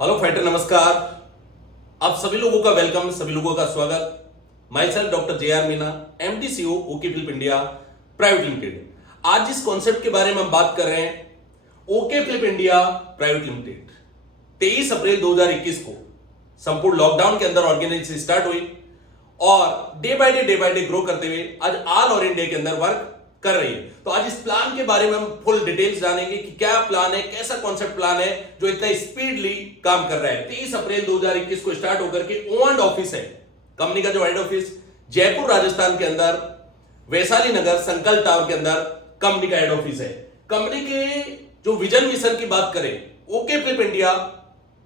Hello fighter, नमस्कार। आप सभी लोगों का वेलकम, सभी लोगों का स्वागत। My self doctor JR. Meena, MD CEO okay फिल्प India private limited. आज जिस कॉन्सेप्ट के बारे में हम बात कर रहे हैं, ओके फिल्प इंडिया प्राइवेट लिमिटेड 23 अप्रैल 2021 को संपूर्ण लॉकडाउन के अंदर ऑर्गेनाइजेशन स्टार्ट हुई और डे बाय डे ग्रो करते हुए आज ऑल ओवर इंडिया के अंदर वर्क कर रही है। तो आज इस प्लान के बारे में हम फुल डिटेल्स जानेंगे कि क्या प्लान है, कैसा कॉन्सेप्ट प्लान है जो इतना स्पीडली काम कर रहा है। 23 अप्रैल 2021 को स्टार्ट होकर के ओन्ड ऑफिस है कंपनी का, जो हेड ऑफिस जयपुर राजस्थान के अंदर वैशाली नगर संकल्प टावर के अंदर कंपनी का हेड ऑफिस है। कंपनी के जो विजन मिशन की बात करें, ओके फिल्प इंडिया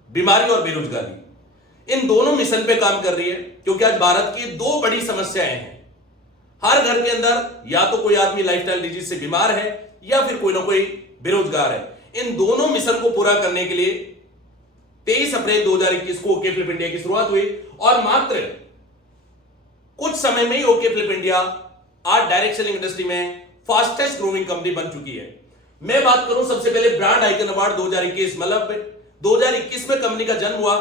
बीमारी और बेरोजगारी, इन दोनों मिशन पे काम कर रही है। क्योंकि आज भारत की दो बड़ी समस्याएं हैं। हर घर के अंदर या तो कोई आदमी लाइफस्टाइल डिजीज से बीमार है या फिर कोई ना कोई बेरोजगार है। इन दोनों मिशन को पूरा करने के लिए 23 अप्रैल 2021 को ओके फिल्प इंडिया की शुरुआत हुई और मात्र कुछ समय में ही ओके फिल्प इंडिया आज डायरेक्ट सेलिंग इंडस्ट्री में फास्टेस्ट ग्रोइंग कंपनी बन चुकी है। मैं बात करूं सबसे पहले ब्रांड आइकन अवार्ड 2021, मतलब 2021 में कंपनी का जन्म हुआ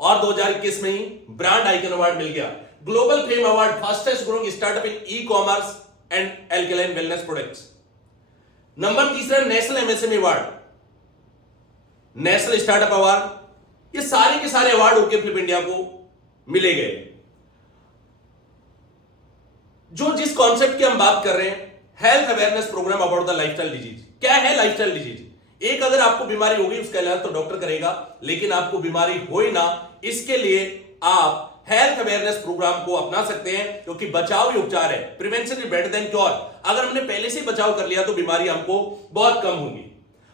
और 2021 में ही ब्रांड आइकन अवार्ड मिल गया। Global fame award fastest growing startup in e-commerce and alkaline wellness products. Number तीसरा national MSME award, national startup award. ये सारे के सारे अवार्ड ओके फिल्प इंडिया को मिले गए। जो जिस कॉन्सेप्ट की हम बात कर रहे हैं, health awareness program about the lifestyle disease. क्या है लाइफस्टाइल डिजीज? एक, अगर आपको बीमारी होगी उसका इलाज तो डॉक्टर करेगा, लेकिन आपको बीमारी हो ही ना, इसके लिए आप हेल्थ अवेयरनेस प्रोग्राम को अपना सकते हैं, क्योंकि बचाव ही उपचार है। Prevention is better than cure. अगर हमने पहले से बचाव कर लिया तो बीमारी हमको बहुत कम होगी।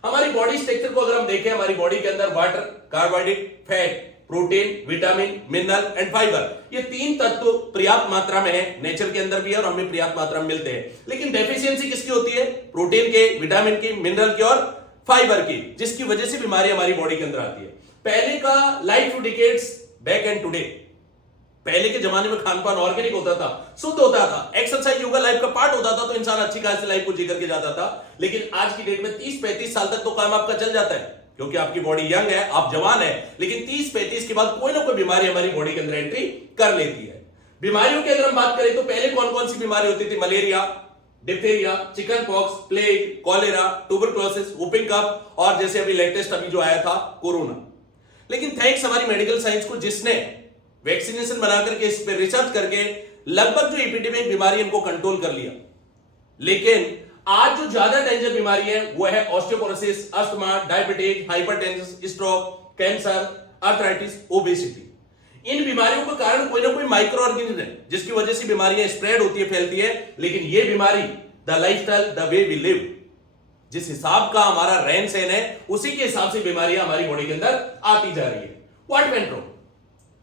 हमारी बॉडी स्ट्रक्चर को अगर हम देखें, हमारी बॉडी के अंदर water, carbohydrate, fat, protein, vitamin, mineral and fibre, ये तीन तत्व पर्याप्त मात्रा में है। नेचर के अंदर भी है और हमें पर्याप्त मात्रा में मिलते हैं। लेकिन डेफिशिएंसी किसकी होती है? प्रोटीन के, विटामिन की, मिनरल की और फाइबर की, जिसकी वजह से बीमारी हमारी बॉडी के अंदर आती है। पहले का life to decades back and today, पहले के जमाने में खान पान ऑर्गेनिक होता था, शुद्ध होता था, एक्सरसाइज योगा लाइफ का पार्ट होता था, तो इंसान अच्छी खासी लाइफ को जी करके जाता था। लेकिन आज की डेट में 30-35 साल तक तो काम आपका चल जाता है, क्योंकि आपकी बॉडी यंग है, आप जवान है। लेकिन 30-35 के बाद कोई ना कोई बीमारी हमारी बॉडी के अंदर एंट्री कर लेती है। बीमारियों की अगर हम बात करें तो पहले कौन कौन सी बीमारी होती थी? Malaria, diphtheria, chickenpox, plague, cholera, tuberculosis, whooping cough और जैसे अभी लेटेस्ट अभी जो आया था कोरोना। लेकिन थैंक्स हमारी मेडिकल साइंस को, जिसने वैक्सीनेशन बनाकर के इस पे रिसर्च करके लगभग जो एपिडेमिक बीमारी इनको कंट्रोल कर लिया। लेकिन आज जो ज्यादा डेंजर बीमारी है वो है osteoporosis, asthma, diabetes, hypertension, stroke, cancer, arthritis, obesity. इन बीमारियों का कारण कोई ना कोई माइक्रो ऑर्गेनिज्म है, जिसकी वजह से बीमारियां स्प्रेड होती है, फैलती है। लेकिन ये बीमारी the lifestyle, the way we live, जिस हिसाब का हमारा रहन सहन है, उसी के हिसाब से बीमारियां हमारी बॉडी के अंदर आती जा रही है। What went wrong?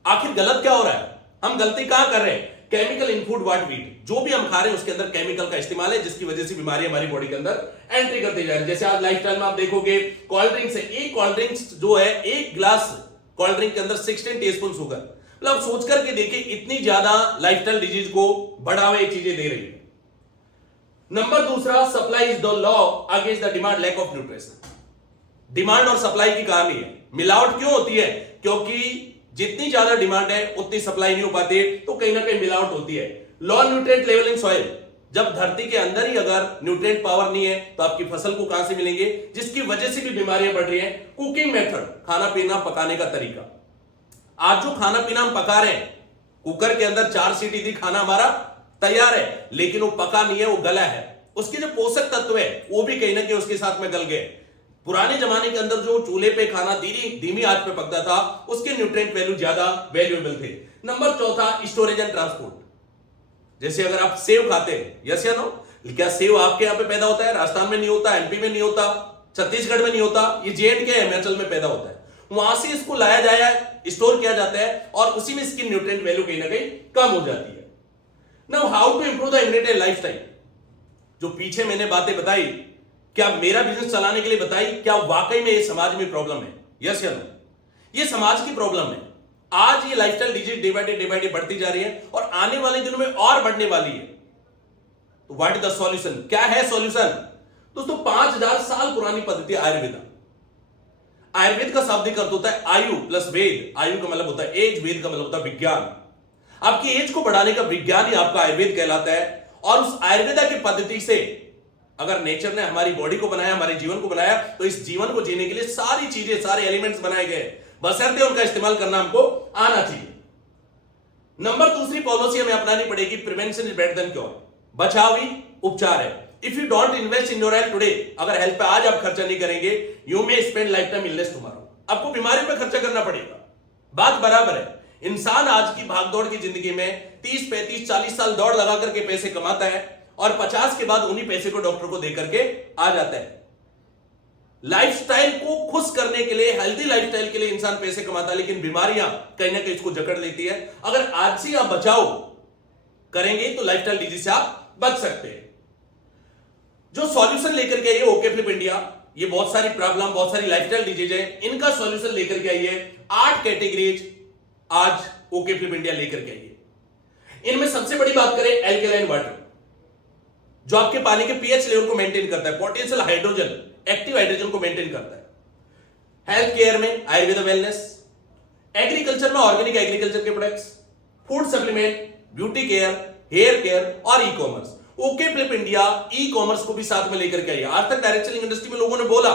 आखिर गलत क्या हो रहा है? हम गलती कहां कर रहे हैं? Chemical in food what we eat, जो भी हम खा रहे हैं उसके अंदर केमिकल का इस्तेमाल है, जिसकी वजह से बीमारी हमारी बॉडी के अंदर एंट्री करते जा रही है। जैसे आज लाइफस्टाइल में आप देखोगे कोल्ड ड्रिंक्स है, एक कोल्ड ड्रिंक्स जो है, एक गिलास कोल्ड ड्रिंक के अंदर 16 टीस्पून शुगर। मतलब सोच करके देखिए, इतनी ज्यादा लाइफस्टाइल डिजीज को बढ़ावा ये चीजें दे रही है। नंबर दूसरा, supply is the law against the demand lack of nutrition. Demand और सप्लाई की कहानी है। मिलावट क्यों होती है? क्योंकि जितनी ज्यादा डिमांड है उतनी सप्लाई नहीं हो पाती, तो कहीं ना कहीं मिलावट होती है। Low nutrient level in soil, जब धरती के अंदर ही अगर न्यूट्रिएंट पावर नहीं है तो आपकी फसल को कहां से मिलेंगे, जिसकी वजह से भी बीमारियां बढ़ रही हैं। कुकिंग मेथड, खाना पीना पकाने का तरीका। आज जो खाना पीना हम पका रहे हैं, कुकर के अंदर 4 सीटी दी, खाना हमारा तैयार है, लेकिन वो पका नहीं है, वो गला है। उसके जो पोषक तत्व है वो भी कहीं ना कहीं उसके साथ में गल गए। पुराने जमाने के अंदर जो चूल्हे पे खाना धीमी आंच पे पकता था, उसके न्यूट्रिएंट वैल्यू ज्यादा वैल्यूएबल थे। नंबर चौथा, स्टोरेज एंड ट्रांसपोर्ट। जैसे अगर आप सेव खाते हैं, यस या नो? क्या सेव आपके यहाँ पे पैदा होता है? राजस्थान में नहीं होता, एमपी में नहीं होता, छत्तीसगढ़ में नहीं होता, ये जेएंडके हिमाचल में पैदा होता है। वहां से इसको लाया जाया, स्टोर किया जाता है और उसी में इसकी न्यूट्रिएंट वैल्यू कहीं ना कहीं कम हो जाती है। Now how to improve the immunity lifestyle. जो पीछे मैंने बातें बताई, क्या मेरा बिजनेस चलाने के लिए बताई, क्या वाकई में ये समाज में प्रॉब्लम है? यस या नो? ये समाज की प्रॉब्लम है। आज ये lifestyle disease day by day बढ़ती जा रही है और आने वाले दिनों में और बढ़ने वाली है। तो व्हाट इज द सॉल्यूशन? क्या है सॉल्यूशन? दोस्तों, 5000 साल पुरानी पद्धति आयुर्वेदा। आयुर्वेद का शाब्दिक अर्थ होता है आयु प्लस वेद। आयु का मतलब होता है एज, वेद का मतलब होता है विज्ञान। आपकी एज को बढ़ाने का विज्ञान ही आपका आयुर्वेद कहलाता है। और उस आयुर्वेदा की पद्धति से अगर नेचर ने हमारी बॉडी को बनाया, हमारे जीवन को बनाया, तो इस जीवन को जीने के लिए सारी चीजें, सारे एलिमेंट्स बनाए गए, बशर्ते उनका इस्तेमाल करना हमको आना चाहिए। नंबर दूसरी पॉलिसी हमें अपनानी पड़ेगी, prevention is better than cure. बचाव ही उपचार है। If you don't invest in your health today, अगर हेल्थ पे आज आप खर्चा नहीं करेंगे, you may spend life time illness tomorrow. आपको बीमारियों पे खर्चा करना पड़ेगा। बात बराबर है। इंसान आज की भागदौड़ की जिंदगी में 30, 35, 40 साल दौड़ लगा करके पैसे कमाता है और 50 के बाद उन्हीं पैसे को डॉक्टर को देकर के आ जाता है। लाइफस्टाइल को खुश करने के लिए, हेल्दी लाइफस्टाइल के लिए इंसान पैसे कमाता है, लेकिन बीमारियां कहीं ना कहीं इसको जकड़ लेती है। अगर आज से आप बचाव करेंगे तो लाइफस्टाइल डिजीज से आप बच सकते हैं। जो सॉल्यूशन लेकर के आइए ओके फ्लिप इंडिया, ये बहुत सारी प्रॉब्लम, बहुत सारी लाइफस्टाइल डिजीज है, इनका सॉल्यूशन लेकर के आइए। 8 कैटेगरीज आज ओके फ्लिप इंडिया लेकर के आइए। इनमें सबसे बड़ी बात करें एल्कलाइन वाटर, जो आपके पानी के पीएच लेवल को मेंटेन करता है, पोटेंशियल हाइड्रोजन, एक्टिव हाइड्रोजन को मेंटेन करता है। हेल्थ केयर में आयुर्वेद वेलनेस, एग्रीकल्चर में ऑर्गेनिक एग्रीकल्चर के products, food supplement, beauty care, hair care और e-commerce. OK Flip India e-commerce को भी साथ में लेकर के आई। आज तक डायरेक्ट सेलिंग इंडस्ट्री में लोगों ने बोला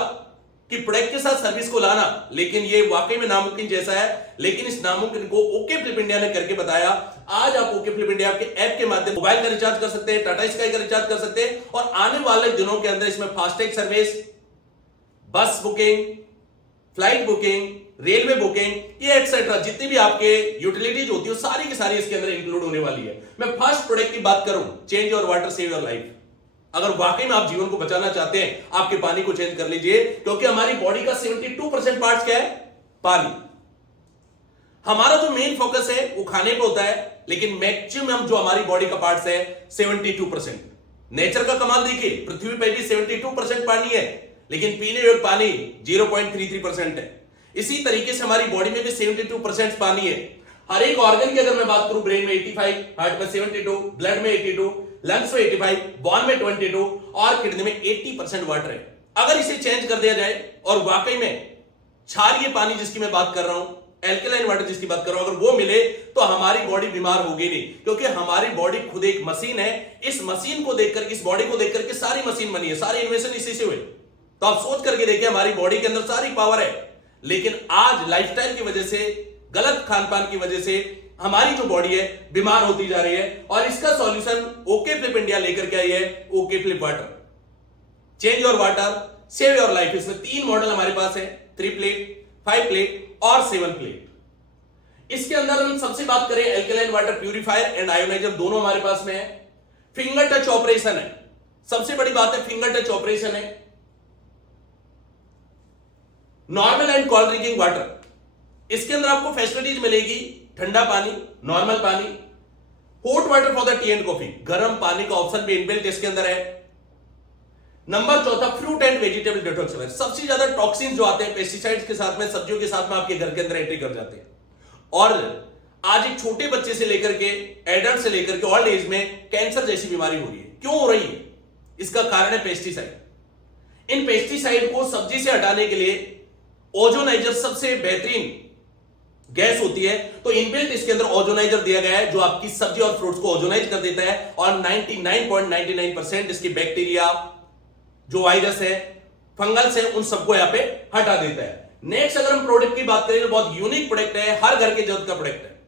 कि प्रोडक्ट के साथ सर्विस को लाना, लेकिन ये वाकई में नामुमकिन जैसा है। लेकिन इस नामुमकिन को ओके फ्लिप इंडिया ने करके बताया। आज आप ओके फ्लिप इंडिया के ऐप के माध्यम से मोबाइल का रिचार्ज कर सकते हैं, टाटा स्काई का रिचार्ज कर सकते हैं और आने वाले दिनों के अंदर इसमें फास्टैग सर्विस, बस booking, flight booking, railway booking, ये एक्सेट्रा जितनी भी आपके यूटिलिटीज होती है सारी की सारी इसके अंदर इंक्लूड होने वाली है। मैं फर्स्ट प्रोडक्ट की बात करूं, change your water save your life. अगर वाकई में आप जीवन को बचाना चाहते हैं, आपके पानी को चेंज कर लीजिए, क्योंकि हमारी बॉडी का 72% पार्ट्स क्या है? पानी। हमारा जो मेन फोकस है वो खाने पे होता है, लेकिन मैक्सिमम जो हमारी बॉडी का पार्ट्स है 72%। नेचर का कमाल देखिए, पृथ्वी पे भी 72% पानी है, लेकिन पीने योग्य पानी 0.33% है। इसी तरीके से हमारी बॉडी में भी 72% पानी है। हर एक ऑर्गन की अगर मैं बात करूं, ब्रेन में 85, हार्ट में 72, ब्लड में 82, लंग्स में 85, बॉन में 22 और किडनी में 80% वाटर है। अगर इसे चेंज कर दिया जाए और वाकई में क्षारीय पानी जिसकी मैं बात कर रहा हूं, एल्कलाइन वाटर जिसकी बात कर रहा हूं, अगर वो मिले तो हमारी बॉडी बीमार होगी नहीं, क्योंकि हमारी बॉडी खुद एक मशीन है। इस मशीन को देखकर, इस बॉडी को देखकर के सारी मशीन बनी है, सारे इन्वेंशन इसी से हुए। तो आप सोच करके देखिए, हमारी बॉडी के अंदर सारी पावर है, लेकिन आज लाइफस्टाइल की वजह से, गलत खान पान की वजह से हमारी जो बॉडी है बीमार होती जा रही है। और इसका सॉल्यूशन ओके फ्लिप इंडिया लेकर के आई है, okay flip water. Change your water, save your life. इसमें 3 मॉडल हमारे पास है, 3 प्लेट, 5 प्लेट और 7 प्लेट। इसके अंदर हम सबसे बात करें, alkaline water purifier and ionizer दोनों हमारे पास में है। फिंगर टच ऑपरेशन है, सबसे बड़ी बात है फिंगर टच ऑपरेशन है। Normal and cold drinking water, इसके अंदर आपको फैसिलिटीज मिलेगी, ठंडा पानी, नॉर्मल पानी, hot water for the T and coffee, गर्म पानी का ऑप्शन भी इनबिल्ट इसके अंदर है। Number 4, fruit and vegetable detoxifier. सबसे ज्यादा टॉक्सिन जो आते हैं पेस्टिसाइड्स के साथ में, सब्जियों के साथ में आपके घर के अंदर एंट्री कर जाते हैं। और आज एक छोटे बच्चे से लेकर के एडल्ट से लेकर के ओल्ड एज में कैंसर जैसी बीमारी हो रही है। क्यों हो रही है? इसका कारण है पेस्टिसाइड। इन पेस्टिसाइड को सब्जी से हटाने के लिए ओजोनाइजर सबसे बेहतरीन गैस होती है, तो इनबिल्ट इसके अंदर ओजोनाइजर दिया गया है, जो आपकी सब्जी और फ्रूट्स को ओजोनाइज कर देता है और 99.99% इसकी बैक्टीरिया, जो वायरस है, फंगल्स है, उन सबको यहां पे हटा देता है। नेक्स्ट अगर हम प्रोडक्ट की बात करें तो बहुत यूनिक प्रोडक्ट है, हर घर के जरूरत का प्रोडक्ट है।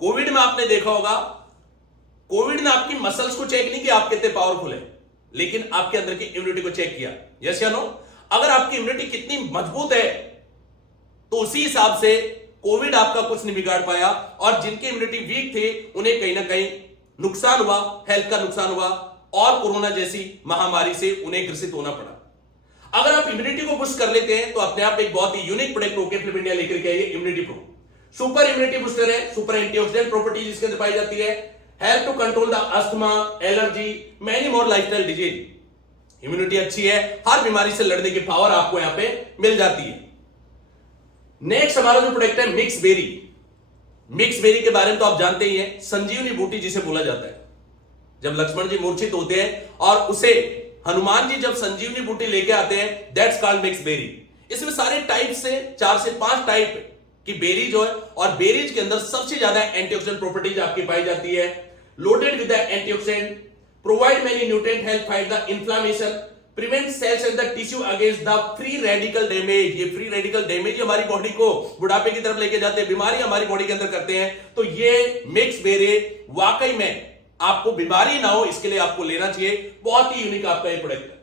कोविड में आपने देखा होगा, कोविड ने आपकी मसल्स को चेक नहीं किया आप कितने पावरफुल है, लेकिन आपके अंदर की इम्यूनिटी को चेक किया। यस या नो? अगर आपकी इम्यूनिटी कितनी मजबूत है, तो उसी हिसाब से कोविड आपका कुछ नहीं बिगाड़ पाया, और जिनकी इम्यूनिटी वीक थे उन्हें कहीं ना कहीं नुकसान हुआ, हेल्थ का नुकसान हुआ, और कोरोना जैसी महामारी से उन्हें ग्रसित होना पड़ा। अगर आप इम्यूनिटी को पुश कर लेते हैं तो अपने आप एक बहुत ही unique product OK Flip India लेकर के आइए, immunity pro. Super immunity booster है, सुपर एंटीऑक्सीडेंट प्रॉपर्टीज इसके अंदर पाई जाती है, help to control the asthma, allergy, many more lifestyle disease. Immunity अच्छी है, हर बीमारी से लड़ने की पावर आपको यहां पे मिल जाती है। नेक्स्ट हमारा जो प्रोडक्ट है मिक्स बेरी। मिक्स बेरी के बारे में तो आप जानते ही हैं, संजीवनी बूटी जिसे बोला जाता है। जब लक्ष्मण जी मूर्छित होते हैं और उसे हनुमान जी जब संजीवनी बूटी लेके आते हैं, दैट्स कॉल्ड मिक्स बेरी। इसमें सारे टाइप से 4 से 5 टाइप की बेरीज हो, और बेरीज के अंदर सबसे ज्यादा एंटीऑक्सीडेंट प्रॉपर्टीज आपकी पाई जाती है। Loaded with the antioxidant, provide many nutrient, help fight the inflammation, prevent cells and the tissue against the free radical damage. ये फ्री रेडिकल डैमेज हमारी बॉडी को बुढ़ापे की तरफ लेके जाते हैं, बीमारी हमारी बॉडी के अंदर करते हैं। तो ये मिक्स बेरे वाकई में आपको बीमारी ना हो इसके लिए आपको लेना चाहिए। बहुत ही यूनिक आपका ये प्रोडक्ट है।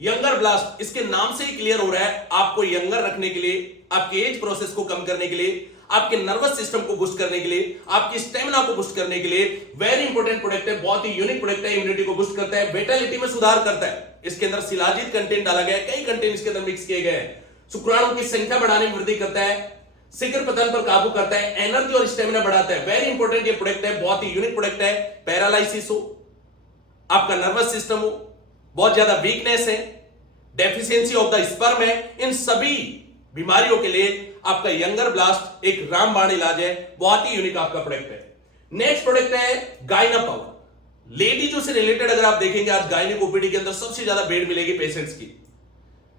यंगर ब्लास्ट, इसके नाम से ही क्लियर हो रहा है, आपको यंगर रखने के लिए, आपके एज प्रोसेस को कम करने के लिए, आपके नर्वस सिस्टम को बूस्ट करने के लिए, आपकी स्टेमिना को बूस्ट करने के लिए वेरी इंपॉर्टेंट प्रोडक्ट है। बहुत ही यूनिक प्रोडक्ट है। इम्यूनिटी को बूस्ट करता है, विटालिटी में सुधार करता है। इसके अंदर शिलाजीत कंटेंट डाला गया है, कई कंटेंट इसके अंदर मिक्स किए गए हैं। शुक्राणु की संख्या बढ़ाने में वृद्धि करता है, शीघ्र पतन पर काबू करता है, एनर्जी और स्टेमिना बढ़ाता है। वेरी इंपॉर्टेंट ये प्रोडक्ट है, बहुत ही यूनिक प्रोडक्ट है। पैरालाइसिस हो, आपका नर्वस सिस्टम हो, बहुत ज्यादा वीकनेस है, डेफिशिएंसी ऑफ द स्पर्म है, इन सभी बीमारियों के लिए आपका यंगर ब्लास्ट एक रामबाण इलाज है। बहुत ही यूनिक आपका प्रोडक्ट है। नेक्स्ट प्रोडक्ट है गायना पावर। लेडीजों से रिलेटेड अगर आप देखेंगे, आज गायनिक ओपीडी के अंदर सबसे ज्यादा बेड मिलेगी पेशेंट्स की,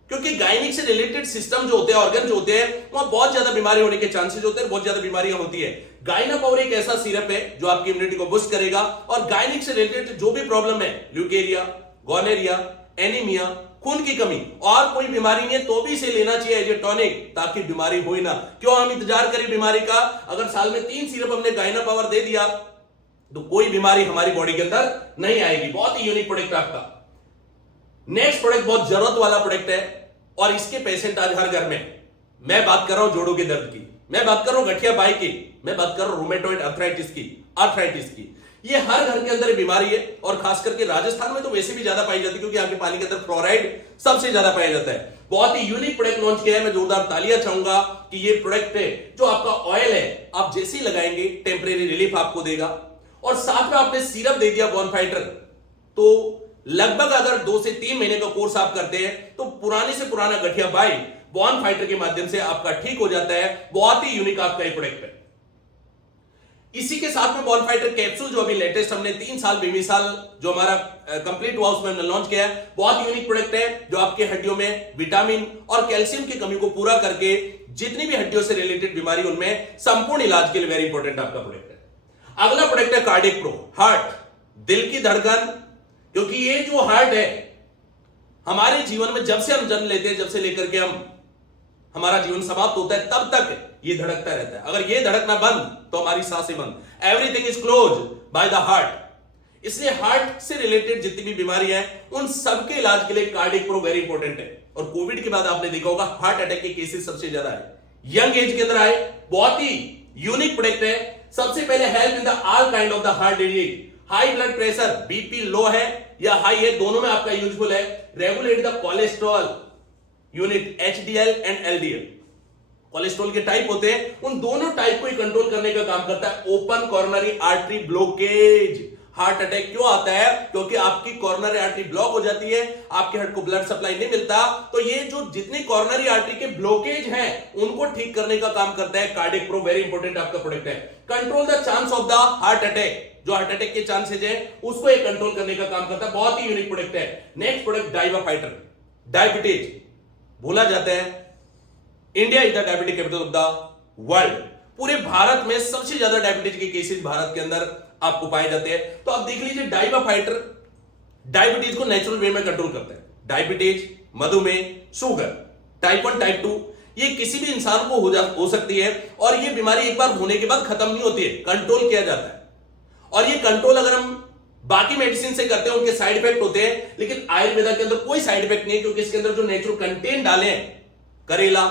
क्योंकि गायनिक से रिलेटेड सिस्टम जो होते हैं, ऑर्गन जो होते हैं, वहां बहुत ज्यादा बीमारी होने के चांसेस होते हैं, बहुत ज्यादा बीमारियां होती है। गायना पावर एक ऐसा सिरप है जो आपकी इम्यूनिटी को बूस्ट करेगा, और गायनिक से रिलेटेड जो भी प्रॉब्लम है, ल्यूकेरिया, गोनेरिया, एनीमिया, खून की कमी और कोई बीमारी नहीं है, तो भी इसे लेना चाहिए एज ए टॉनिक, ताकि बीमारी हो ही ना। क्यों हम इंतजार करें बीमारी का? अगर साल में 3 सिरप हमने गायना पावर दे दिया तो कोई बीमारी हमारी बॉडी के अंदर नहीं आएगी। बहुत ही यूनिक प्रोडक्ट आपका। नेक्स्ट प्रोडक्ट बहुत जरूरत वाला प्रोडक्ट है, और इसके पेशेंट आज हर घर में। मैं बात कर रहा हूं जोड़ों के दर्द की, मैं बात कर रहा हूं गठिया बाई की, मैं बात कर रहा हूं रूमेटॉइड अर्थराइटिस की। ये हर घर के अंदर बीमारी है, और खास करके राजस्थान में तो वैसे भी ज्यादा पाई जाती है, क्योंकि आपके पानी के अंदर फ्लोराइड सबसे ज्यादा पाया जाता है। बहुत ही यूनिक प्रोडक्ट लॉन्च किया है। मैं जोरदार तालियां चाहूंगा कि ये प्रोडक्ट है जो आपका ऑयल है, आप जैसे ही लगाएंगे टेम्परेरी रिलीफ आपको देगा, और साथ में आपने सिरप दे दिया बॉनफाइटर, तो लगभग अगर 2 से 3 महीने का कोर्स आप करते हैं तो पुराने से पुराना गठिया बाई बॉनफाइटर के माध्यम से आपका ठीक हो जाता है। बहुत ही यूनिक आपका ये प्रोडक्ट है। इसी के साथ में बॉनफाइटर कैप्सूल जो अभी लेटेस्ट हमने 3 साल बेमिसाल जो हमारा कंप्लीट हुआ उसमें हमने लॉन्च किया है, बहुत यूनिक प्रोडक्ट है जो आपके हड्डियों में विटामिन और कैल्शियम की कमी को पूरा करके जितनी भी हड्डियों से रिलेटेड बीमारी उनमें संपूर्ण इलाज के लिए वेरी इंपॉर्टेंट आपका प्रोडक्ट है। अगला प्रोडक्ट है कार्डियक प्रो, हार्ट, दिल की धड़कन, क्योंकि ये जो हार्ट है हमारे जीवन में जब से हम जन्म लेते हैं, जब से लेकर के हमारा जीवन समाप्त होता है, तब तक ये धड़कता रहता है। अगर ये धड़कना बंद तो हमारी सांसें बंद। Everything is close by the heart. इसलिए हार्ट से रिलेटेड जितनी भी बीमारी है उन सबके इलाज के लिए कार्डियक प्रो वेरी इंपॉर्टेंट है। और कोविड के बाद आपने देखा होगा हार्ट अटैक के केसेस सबसे ज्यादा है, यंग एज के अंदर आए। बहुत ही यूनिक प्रोडक्ट है। सबसे पहले help in the all kind of the heart disease. High blood pressure, BP low है या हाई है, दोनों में आपका यूजफुल है। Regulate the cholesterol unit, HDL and LDL. Cholesterol के टाइप होते हैं, उन दोनों टाइप को ही कंट्रोल करने का काम करता है। Open coronary artery blockage, heart attack क्यों आता है? क्योंकि आपकी कॉर्नरी आर्टरी ब्लॉक हो जाती है, आपके हार्ट को ब्लड सप्लाई नहीं मिलता। तो ये जो जितनी कॉर्नरी आर्टरी के ब्लॉकेज हैं उनको ठीक करने का काम करता है कार्डियक प्रो। वेरी इंपॉर्टेंट आपका प्रोडक्ट है। Control the chance of the heart attack, जो हार्ट अटैक के चांसेज है उसको एक कंट्रोल करने का काम करता है। बहुत ही यूनिक प्रोडक्ट है। Next product डाइवा fighter. डायबिटीज भूला जाता है, India is the diabetes capital of the world. पूरे भारत में सबसे ज्यादा डायबिटीज के केसेस भारत के अंदर आपको पाए जाते हैं। तो आप देख लीजिए डाइवा फाइटर डायबिटीज को नेचुरल वे में कंट्रोल करता है। डायबिटीज, मधुमेह, शुगर, टाइप 1 टाइप 2 ये किसी भी इंसान को हो सकती है, और ये बीमारी एक बार होने के बाद खत्म नहीं होती है, कंट्रोल किया जाता है। और ये कंट्रोल अगर हम बाकी मेडिसिन से करते हैं उनके साइड इफेक्ट होते हैं, लेकिन आयुर्वेदा के अंदर कोई साइड इफेक्ट नहीं है, क्योंकि इसके अंदर जो नेचुरल कंटेंट डाले हैं, करेला,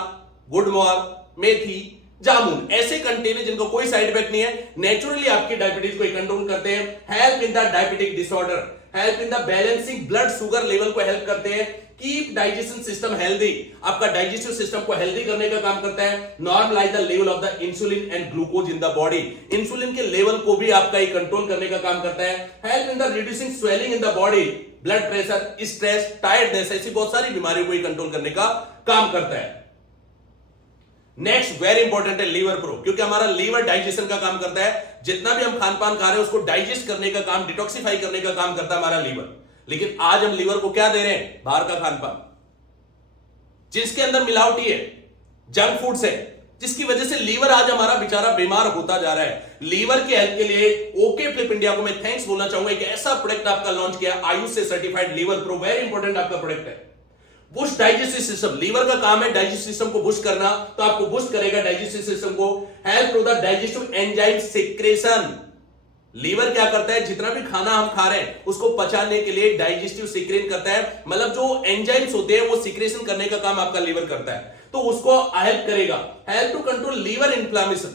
गुड़मोहर, मेथी, जामुन, ऐसे कंटेंट जिनका कोई साइड इफेक्ट नहीं है, नेचुरली आपकी डायबिटीज को कंट्रोल करते हैं। Help in the diabetic disorder, help in the balancing blood sugar level को हेल्प करते हैं। कीप डाइजेशन सिस्टम हेल्दी, आपका डाइजेस्टिव सिस्टम को हेल्दी करने का काम करता है। Normalise the level of the insulin and glucose in the body, insulin के लेवल को भी आपका ये कंट्रोल करने का काम करता है। Help in the reducing swelling in the body, blood pressure, stress, tiredness, ऐसी बहुत सारी बीमारियों को ये कंट्रोल करने का काम करता है। नेक्स्ट वेरी इंपॉर्टेंट है लीवर प्रो, क्योंकि हमारा लीवर डाइजेशन का काम करता है। जितना भी हम खान पान खा रहे हैं उसको डाइजेस्ट करने का काम, डिटॉक्सिफाई करने का काम करता है हमारा लीवर। लेकिन आज हम लीवर को क्या दे रहे हैं? बाहर का खान पान। जिसके अंदर मिलावटी है, जंक फूड्स है, जिसकी वजह से लीवर आज हमारा बेचारा बीमार होता जा रहा है। लीवर के हेल्थ के लिए ओके फ्लिप इंडिया को मैं थैंक्स बोलना चाहूंगा। एक ऐसा प्रोडक्ट आपका लॉन्च किया, आयुष से certified liver pro, very important आपका प्रोडक्ट है। बूस्ट डाइजेस्टिव सिस्टम, लीवर का काम है डाइजेस्टिव सिस्टम को बूस्ट करना, तो आपको बूस्ट करेगा डाइजेस्टिव सिस्टम को। Help to the digestive enzyme secretion, liver क्या करता है, जितना भी खाना हम खा रहे हैं उसको पचाने के लिए डाइजेस्टिव सिक्रेशन करता है, मतलब जो एंजाइम्स होते हैं वो सिक्रेशन करने का काम आपका लीवर करता है, तो उसको हेल्प करेगा। Help to control liver inflammation,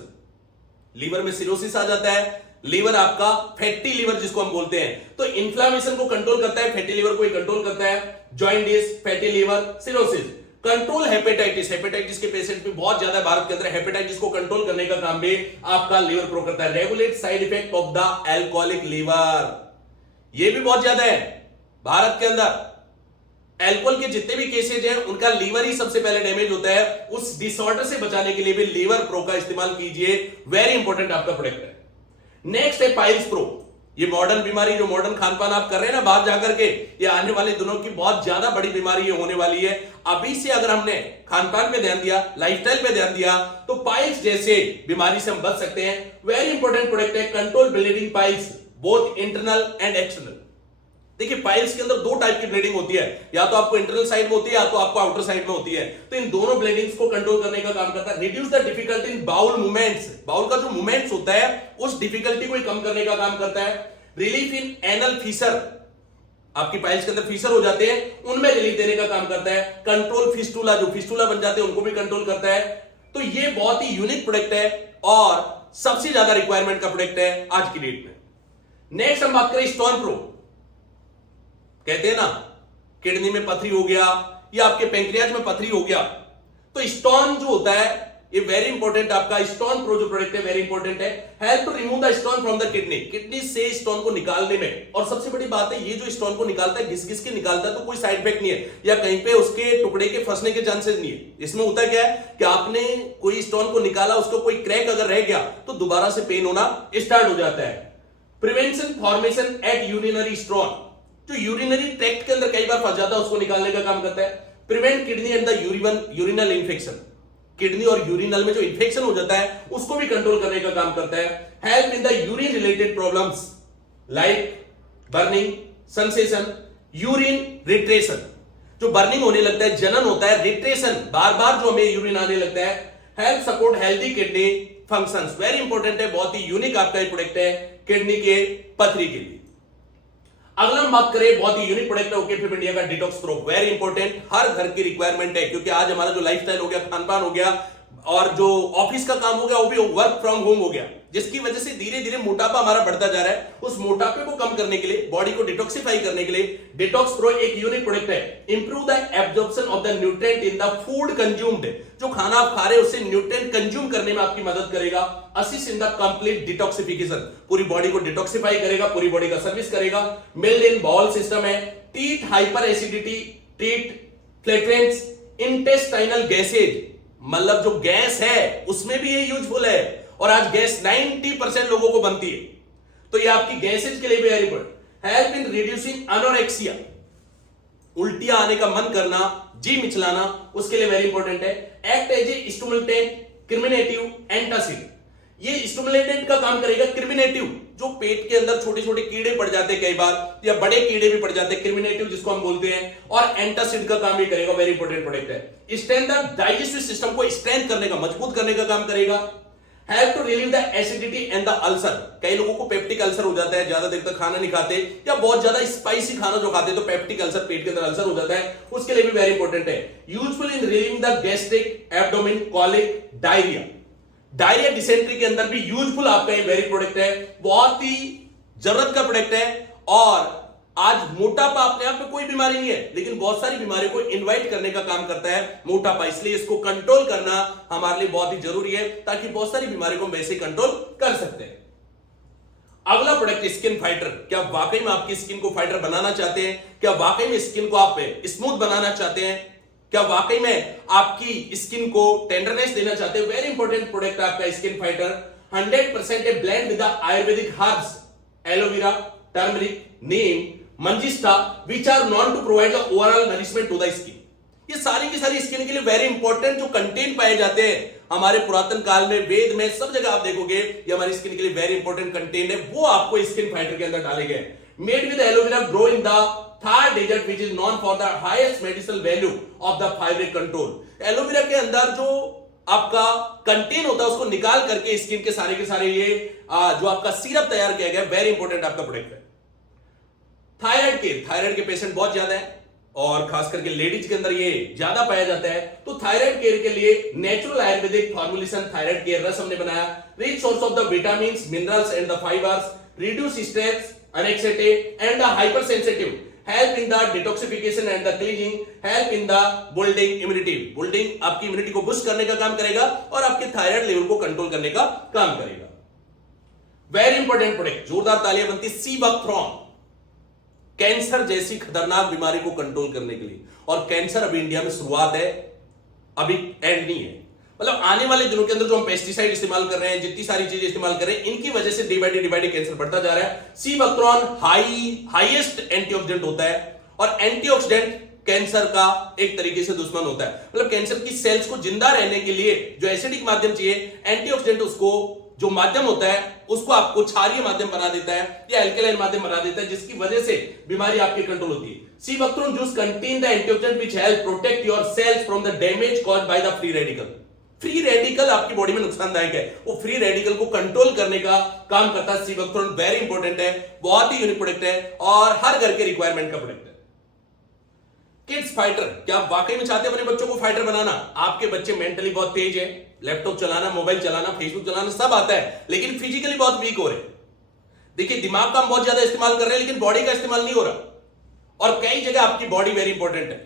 liver में सिरोसिस आ जाता है, लीवर आपका फैटी लीवर जिसको हम बोलते हैं, तो इन्फ्लामेशन को कंट्रोल करता है, फैटी लीवर को ही कंट्रोल करता है। Jaundice, fatty liver, cirrhosis, control hepatitis, hepatitis के पेशेंट भी बहुत ज्यादा भारत के अंदर, हेपेटाइटिस को कंट्रोल करने का काम भी आपका लीवर प्रो करता है। Regulate side effect of the alcoholic liver, ये भी बहुत ज्यादा है भारत के अंदर। एल्कोहल के जितने भी केसेज हैं उनका लीवर ही सबसे पहले डैमेज होता है, उस डिसऑर्डर से बचाने के लिए भी लीवर प्रो का इस्तेमाल कीजिए, वेरी इंपॉर्टेंट आपका प्रोडक्ट है। नेक्स्ट है पाइल्स प्रो, ये मॉडर्न बीमारी, जो मॉडर्न खान पान आप कर रहे हैं ना बाहर जाकर के, ये आने वाले दिनों की बहुत ज्यादा बड़ी बीमारी ये होने वाली है। अभी से अगर हमने खान पान पे ध्यान दिया, लाइफस्टाइल पे ध्यान दिया, तो पाइल्स जैसे बीमारी से हम बच सकते हैं। वेरी इंपॉर्टेंट प्रोडक्ट है, control bleeding piles, both internal and external. देखिए पाइल्स के अंदर दो टाइप की ब्लीडिंग होती है, या तो आपको इंटरनल साइड में होती है या तो आपको आउटर साइड में होती है, तो इन दोनों ब्लीडिंग्स को कंट्रोल करने का काम करता है। Reduce the difficulty in bowel movements, bowel का जो मूवमेंट्स होता है उस डिफिकल्टी को कम करने का काम करता है। रिलीफ इन एनल फीसर, आपकी पाइल्स के अंदर फीसर हो जाते हैं, उनमें रिलीफ देने का काम करता है। कंट्रोल फिस्टुला, जो फिस्टुला बन जाते हैं उनको भी कंट्रोल करता है। तो ये बहुत ही यूनिक प्रोडक्ट है और सबसे ज्यादा रिक्वायरमेंट का प्रोडक्ट है आज की डेट में। नेक्स्ट हम बात करें स्टोन प्रो, कहते हैं ना किडनी में पथरी हो गया या आपके पैंक्रियाज में पथरी हो गया, तो स्टोन जो होता है ये वेरी इंपॉर्टेंट, आपका स्टोन प्रो जो प्रोडक्ट है वेरी इंपॉर्टेंट है। Help to remove the stone from the kidney, kidney से स्टोन को निकालने में। और सबसे बड़ी बात है, ये जो स्टोन को निकालता है घिस घिस के निकालता है, तो कोई साइड इफेक्ट नहीं है या कहीं पे उसके टुकड़े के फंसने के चांसेस नहीं है। इसमें होता क्या है कि आपने कोई स्टोन को निकाला, उसको कोई क्रैक अगर रह गया तो दोबारा से पेन होना स्टार्ट हो जाता है। Prevention formation at urinary stone, जो यूरिनरी ट्रैक्ट के अंदर कई बार फंस जाता है उसको निकालने का काम करता है। Prevent kidney and the urinal infection, kidney और यूरिनल में जो इंफेक्शन हो जाता है उसको भी कंट्रोल करने का काम करता है। Help in the urine related problems like burning sensation, urine retraction, जो बर्निंग होने लगता है, जनन होता है, रिट्रेशन बार बार जो हमें यूरिन आने लगता है। Help support healthy kidney functions, very important है, बहुत ही यूनिक आपका ये प्रोडक्ट है किडनी के पथरी के लिए। अगला हम बात करें, बहुत ही यूनिक प्रोडक्ट है ओके फ्लिप इंडिया का डिटॉक्स प्रो, वेरी इंपॉर्टेंट, हर घर की रिक्वायरमेंट है, क्योंकि आज हमारा जो लाइफस्टाइल हो गया, खान पान हो गया और जो ऑफिस का काम हो गया वो भी वर्क फ्रॉम होम हो गया, जिसकी वजह से धीरे धीरे मोटापा हमारा बढ़ता जा रहा है। उस मोटापे को कम करने के लिए, बॉडी को डिटॉक्सिफाई करने के लिए डिटॉक्स प्रो एक यूनिक प्रोडक्ट है। Improve the absorption of the nutrient in the food consumed, जो खाना आप खा रहे हैं उससे न्यूट्रिएंट कंज्यूम करने में आपकी मदद करेगा। Assist in the complete detoxification, पूरी बॉडी को डिटॉक्सिफाई करेगा, पूरी बॉडी का सर्विस करेगा। मिल्ड इन बाउल सिस्टम है, treat hyper acidity, treat flatulence, intestinal gases, मतलब जो गैस है उसमें भी ये यूजफुल है, और आज गैस 90% लोगों को बनती है, तो ये आपकी गैसेज के लिए भी very important. Help in reducing anorexia, उल्टियां आने का मन करना, जी मिचलाना, उसके लिए वेरी इंपॉर्टेंट है। Act as a stimulant, carminative, antacid, ये स्टिमुलेंट का काम करेगा। क्रिमिनेटिव, जो पेट के अंदर छोटे छोटे कीड़े पड़ जाते हैं कई बार, या बड़े कीड़े भी पड़ जाते हैं, क्रिमिनेटिव जिसको हम बोलते हैं, और एंटासिड का काम भी करेगा, वेरी इंपॉर्टेंट प्रोडक्ट है। स्ट्रेंथ द डाइजेस्टिव सिस्टम को स्ट्रेंथ करने का, मजबूत करने का काम करेगा। Help to relieve the acidity and the ulcer, कई लोगों को पेप्टिक अल्सर हो जाता है, ज्यादा देर तक खाना नहीं खाते या बहुत ज्यादा स्पाइसी खाना जो खाते तो पेप्टिक अल्सर, पेट के अंदर अल्सर हो जाता है, उसके लिए भी वेरी इंपॉर्टेंट है। Useful in relieving the gastric, abdomen, colic, diarrhoea, diarrhoea dysentery के अंदर भी यूजफुल आपका ये वेरी प्रोडक्ट है, बहुत ही जरूरत का प्रोडक्ट है। और आज मोटापा अपने आप में कोई बीमारी नहीं है, लेकिन बहुत सारी बीमारियों को इनवाइट करने का काम करता है मोटापा, इसलिए इसको कंट्रोल करना हमारे लिए बहुत ही जरूरी है, ताकि बहुत सारी बीमारियों को हम वैसे कंट्रोल कर सकते हैं। अगला प्रोडक्ट स्किन फाइटर, क्या वाकई में आपकी स्किन को फाइटर बनाना चाहते हैं? क्या वाकई में स्किन को आप स्मूथ बनाना चाहते हैं? क्या वाकई में आपकी स्किन को टेंडरनेस देना चाहते हैं? वेरी इंपॉर्टेंट प्रोडक्ट है आपका skin fighter, 100% a blend with Ayurvedic herbs, aloe vera, turmeric, neem, manjistha, which are known to provide the overall nourishment to the skin। ये सारी की सारी स्किन के लिए वेरी इंपॉर्टेंट जो कंटेंट पाए जाते हैं हमारे पुरातन काल में, वेद में, सब जगह आप देखोगे ये हमारी स्किन के लिए वेरी इंपॉर्टेंट कंटेंट है, वो आपको स्किन फाइटर के अंदर डाले गए। Made with aloe vera, grow in the Thar desert which is known for the highest medicinal value of the fabric control. Aloe vera के अंदर जो आपका कंटेंट होता है उसको निकाल करके स्किन के सारे ये जो आपका सिरप तैयार किया गया, वेरी इंपॉर्टेंट आपका प्रोडक्ट है। थायराइड के पेशेंट बहुत ज्यादा है और खास करके लेडीज के अंदर ये ज्यादा पाया जाता है, तो थायराइड केयर के लिए natural Ayurvedic formulation thyroid care रस हमने बनाया। Rich source of the vitamin, minerals and the fibres, reduce stress, anxiety and the hyper sensitive, help in the detoxification and the cleansing, help in the building immunity। building आपकी immunity को boost करने का काम करेगा और आपके thyroid level को control करने का काम करेगा। वेरी इंपॉर्टेंट प्रोडक्ट, जोरदार तालियां बनती। सीबकथ्रॉन कैंसर जैसी खतरनाक बीमारी को कंट्रोल करने के लिए, और कैंसर अभी इंडिया में शुरुआत है, अभी एंड नहीं है। मतलब आने वाले दिनों के अंदर जो हम पेस्टिसाइड इस्तेमाल कर रहे हैं, जितनी सारी चीजें इस्तेमाल कर रहे हैं, इनकी वजह से डे बाय डे कैंसर बढ़ता जा रहा है। सीबकथ्रॉन हाईएस्ट एंटीऑक्सीडेंट होता है और एंटीऑक्सीडेंट कैंसर का एक तरीके से दुश्मन होता है। मतलब कैंसर की सेल्स को जिंदा रहने के लिए जो एसिडिक माध्यम चाहिए, एंटीऑक्सीडेंट उसको जो माध्यम होता है उसको आपको क्षारीय माध्यम बना देता है या एल्कलाइन माध्यम बना देता है, जिसकी वजह से बीमारी आपकी कंट्रोल होती है। Sea buckthorn juice contain the antioxidant which help protect your cells from the damage caused by the free radical. Free radical आपकी बॉडी में नुकसानदायक है, वो फ्री रेडिकल को कंट्रोल करने का काम करता है। सीबकथ्रॉन वेरी इंपॉर्टेंट है, बहुत ही यूनिक प्रोडक्ट है और हर घर के रिक्वायरमेंट का प्रोडक्ट है। किड्स फाइटर, क्या आप वाकई में चाहते हैं अपने बच्चों को फाइटर बनाना? आपके बच्चे मेंटली बहुत तेज है, लैपटॉप चलाना, मोबाइल चलाना, फेसबुक चलाना सब आता है, लेकिन फिजिकली बहुत वीक हो रहे हैं। देखिए दिमाग का हम बहुत ज्यादा इस्तेमाल कर रहे हैं लेकिन बॉडी का इस्तेमाल नहीं हो रहा, और कई जगह आपकी बॉडी वेरी इंपॉर्टेंट है।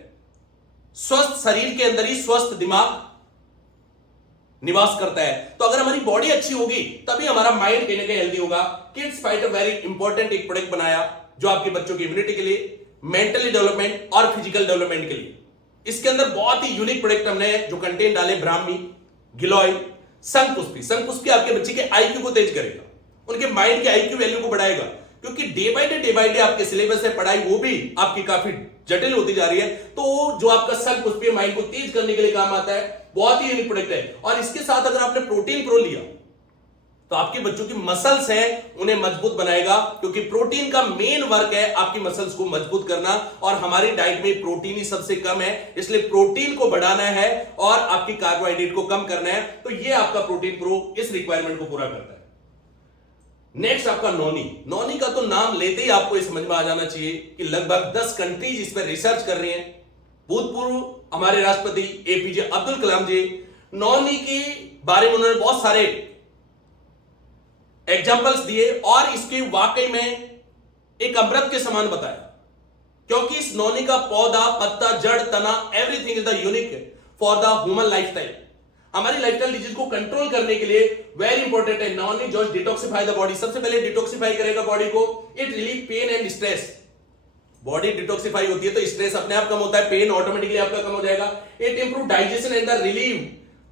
स्वस्थ शरीर के अंदर ही स्वस्थ दिमाग निवास करता है, तो अगर हमारी बॉडी अच्छी होगी तभी हमारा माइंड कहीं ना कहीं हेल्दी होगा। किड्स फाइटर वेरी इंपॉर्टेंट एक प्रोडक्ट बनाया जो आपके बच्चों की इम्यूनिटी के लिए, मेंटली डेवलपमेंट और फिजिकल डेवलपमेंट के लिए। इसके अंदर बहुत ही यूनिक प्रोडक्ट हमने जो कंटेंट डाले, ब्राह्मी, गिलोय, शंखपुष्पी। शंखपुष्पी आपके बच्चे के आईक्यू को तेज करेगा, उनके माइंड के आईक्यू वैल्यू को बढ़ाएगा, क्योंकि डे बाय डे आपके सिलेबस है पढ़ाई वो भी आपकी काफी जटिल होती जा रही है, तो जो आपका शंखपुष्पी माइंड को तेज करने के लिए काम आता है, बहुत ही यूनिक प्रोडक्ट है। और इसके साथ अगर आपने प्रोटीन प्रो लिया तो आपके बच्चों की मसल्स हैं उन्हें मजबूत बनाएगा, क्योंकि प्रोटीन का मेन वर्क है आपकी मसल्स को मजबूत करना, और हमारी डाइट में प्रोटीन ही सबसे कम है, इसलिए प्रोटीन को बढ़ाना है और आपकी कार्बोहाइड्रेट को कम करना है, तो ये आपका प्रोटीन प्रो इस रिक्वायरमेंट को पूरा करता है। नेक्स्ट आपका नॉनी। नॉनी का तो नाम लेते ही आपको समझ में आ जाना चाहिए कि लगभग 10 कंट्रीज इस पर रिसर्च कर रही हैं। भूतपूर्व हमारे राष्ट्रपति एपीजे अब्दुल कलाम जी, नॉनी के बारे में उन्होंने बहुत सारे एग्जाम्पल्स दिए और इसके वाकई में एक अमृत के समान बताया, क्योंकि इस नॉनी का पौधा, पत्ता, जड़, तना, everything is the unique for the human lifestyle. हमारी लाइफस्टाइल डिजीज को कंट्रोल करने के लिए वेरी इंपॉर्टेंट है। नॉनी जो डिटॉक्सिफाई द बॉडी, सबसे पहले डिटॉक्सिफाई करेगा बॉडी को। It relieve pain and stress. Body detoxify होती है तो स्ट्रेस अपने आप कम होता है, पेन ऑटोमेटिकली आपका कम हो जाएगा। It improve digestion and the relieve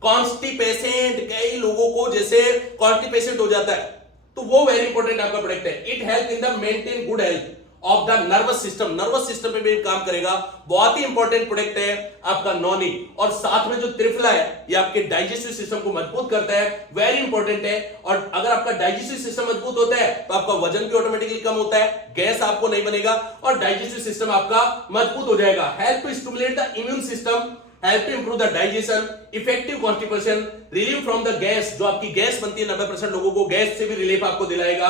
constipation. कई लोगों को जैसे कॉन्स्टिपेशन हो जाता है, तो वो वेरी इंपॉर्टेंट आपका प्रोडक्ट है। It help in the maintain good health of the nervous system. Nervous system में भी काम करेगा, बहुत ही इंपॉर्टेंट प्रोडक्ट है आपका नॉनी। और साथ में जो त्रिफला है ये आपके डाइजेस्टिव सिस्टम को मजबूत करता है, वेरी इंपॉर्टेंट है। और अगर आपका डाइजेस्टिव सिस्टम मजबूत होता है तो आपका वजन भी ऑटोमेटिकली कम होता है, गैस आपको नहीं बनेगा और डाइजेस्टिव सिस्टम आपका मजबूत हो जाएगा। Help to stimulate the immune system, help to improve the digestion, effective constipation, relieve from the gas. जो आपकी गैस बनती है 90% लोगों को गैस से भी रिलीफ आपको दिलाएगा।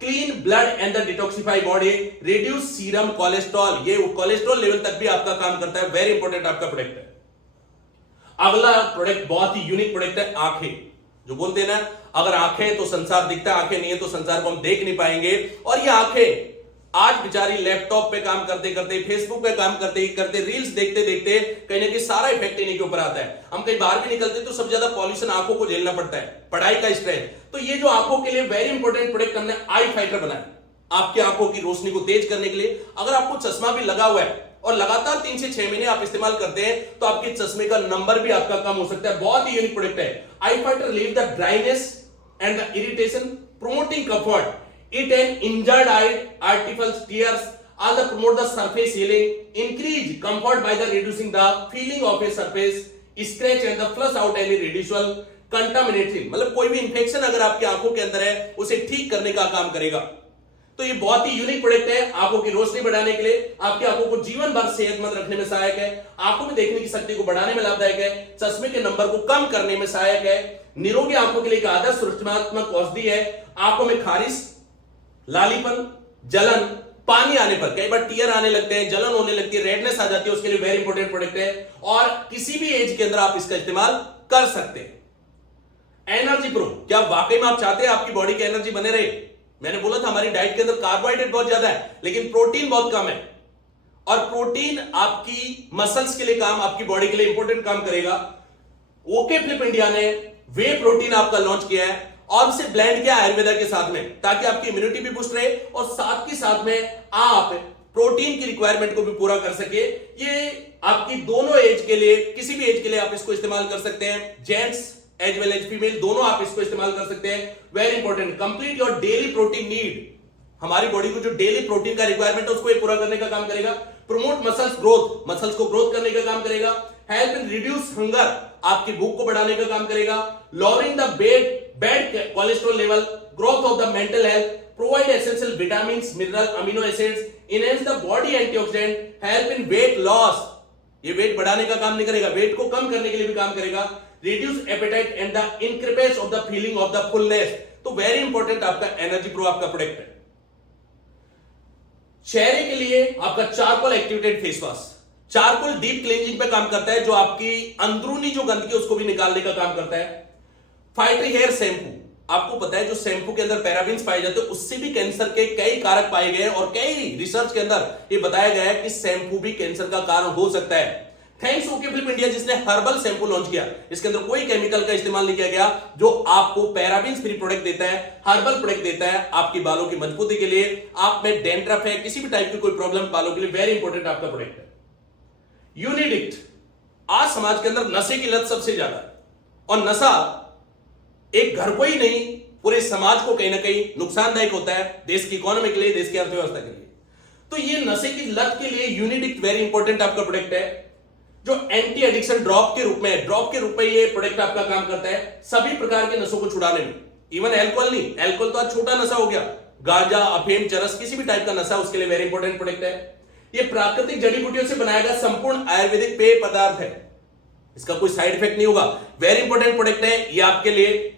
Clean blood and the detoxify body, reduce serum cholesterol. ये कोलेस्ट्रॉल लेवल तक भी आपका काम करता है, वेरी इंपॉर्टेंट आपका प्रोडक्ट है। अगला प्रोडक्ट बहुत ही यूनिक प्रोडक्ट है, आंखें। जो बोलते हैं ना, अगर आंखें तो संसार दिखता है, आंखें नहीं है तो संसार को हम देख नहीं पाएंगे। और ये आंखें आज बेचारी लैपटॉप पे काम करते करते, फेसबुक पे काम करते करते, रील्स देखते देखते कहीं ना कहीं सारा इफेक्ट इन्हीं के ऊपर आता है। हम कहीं बाहर भी निकलते तो सबसे ज्यादा पॉल्यूशन आंखों को झेलना पड़ता है, पढ़ाई का स्ट्रेस। तो ये जो आंखों के लिए वेरी इंपॉर्टेंट प्रोडक्ट हमने आई फाइटर बनाया, आपकी आंखों की रोशनी को तेज करने के लिए। अगर आपको चश्मा भी लगा हुआ है और लगातार 3 से 6 महीने आप इस्तेमाल करते हैं तो आपके चश्मे का नंबर भी आपका कम हो सकता है। बहुत ही यूनिक प्रोडक्ट है। आई fighter leave the dryness and the irritation, promoting comfort. It an injured eye, artificial tears All the promote the surface healing, increase comfort by the reducing the feeling of a surface scratch and the flush out any residual contamination। मतलब कोई भी infection अगर आपकी आंखों के अंदर है उसे ठीक करने का काम करेगा। तो ये बहुत ही यूनिक प्रोडक्ट है, आंखों की रोशनी बढ़ाने के लिए, आपकी आंखों को जीवन भर सेहतमंद रखने में सहायक है, आंखों में देखने की शक्ति को बढ़ाने में लाभदायक है, चश्मे के नंबर को कम करने में सहायक है, निरोगी आंखों के लिए एक आदर्श सुरक्षात्मक औषधि है। आंखों में खारिश, लालीपन, जलन, पानी आने पर, कई बार टीयर आने लगते हैं, जलन होने लगती है, रेडनेस आ जाती है, उसके लिए वेरी इंपॉर्टेंट प्रोडक्ट है और किसी भी एज के अंदर आप इसका इस्तेमाल कर सकते हैं। एनर्जी प्रो, क्या वाकई में आप चाहते हैं आपकी बॉडी की एनर्जी बने रहे? मैंने बोला था हमारी डाइट के अंदर कार्बोहाइड्रेट बहुत ज्यादा है लेकिन प्रोटीन बहुत कम है और प्रोटीन आपकी मसल्स के लिए काम, आपकी बॉडी के लिए इंपॉर्टेंट काम करेगा। ओके फ्लिप इंडिया ने वे प्रोटीन आपका लॉन्च किया है और उसे ब्लेंड किया आयुर्वेदा के साथ में ताकि आपकी इम्यूनिटी भी बूस्ट रहे और साथ के साथ में आप प्रोटीन की रिक्वायरमेंट को भी पूरा कर सके। ये आपकी दोनों एज के लिए, किसी भी एज के लिए आप इसको इस्तेमाल कर सकते हैं, gents as well as female दोनों आप इसको इस्तेमाल कर सकते हैं। Very important, complete your daily protein need, हमारी बॉडी को जो डेली प्रोटीन का रिक्वायरमेंट है उसको ये पूरा करने का काम करेगा। प्रोमोट मसल्स ग्रोथ, मसल्स को ग्रोथ करने का काम करेगा। हेल्प इन रिड्यूस हंगर, आपकी भूख को बढ़ाने का काम करेगा। Lowering the bad cholesterol level, growth of the mental health, provide essential vitamins, mineral, amino acids, enhance the body antioxidant, help in weight loss, ये वेट बढ़ाने का काम नहीं करेगा, वेट को कम करने के लिए भी काम करेगा। Reduce appetite and the increase of the feeling of the fullness. तो वेरी इंपॉर्टेंट आपका एनर्जी प्रो आपका प्रोडक्ट है। चेहरे के लिए आपका charcoal activated face wash, charcoal deep cleansing पे काम करता है, जो आपकी अंदरूनी जो गंदगी उसको भी निकालने का काम करता है। फाइटरी हेयर शैम्पू, आपको पता है जो शैम्पू के अंदर पैराबेन्स पाए जाते हैं उससे भी कैंसर के कई कारक पाए गए हैं और कई रिसर्च के अंदर ये बताया गया है कि शैम्पू भी कैंसर का कारण हो सकता है। थैंक्स ओके फ्लिप इंडिया जिसने हर्बल शैम्पू लॉन्च किया, इसके अंदर कोई केमिकल का इस्तेमाल नहीं किया गया, जो आपको पैराबेन्स फ्री प्रोडक्ट देता है, हर्बल प्रोडक्ट देता है आपकी बालों की मजबूती के लिए। आप में डेंड्रफ है, किसी भी टाइप की कोई प्रॉब्लम बालों के लिए, वेरी इंपॉर्टेंट आपका प्रोडक्ट है। यूनिडिक्ट, आज समाज के अंदर नशे की लत सबसे ज्यादा है और नशा एक घर को ही नहीं पूरे समाज को कहीं ना कहीं नुकसानदायक होता है, देश की इकोनॉमी के लिए, देश की अर्थव्यवस्था के लिए। तो ये नशे की लत के लिए यूनिडिक्ट वेरी इंपॉर्टेंट आपका प्रोडक्ट है, जो एंटी एडिक्शन ड्रॉप के रूप में है। ड्रॉप के रूप में ये प्रोडक्ट आपका काम करता है सभी प्रकार के नशों को छुड़ाने में। इवन अल्कोहल नहीं, अल्कोहल तो आज छोटा नशा हो गया, गांजा, अफीम, चरस, किसी भी टाइप का नशा उसके लिए वेरी इंपॉर्टेंट प्रोडक्ट है। ये प्राकृतिक जड़ी बूटियों से बनाया गया संपूर्ण आयुर्वेदिक पेय पदार्थ है, इसका कोई साइड इफेक्ट नहीं होगा, वेरी इंपॉर्टेंट प्रोडक्ट है ये आपके लिए।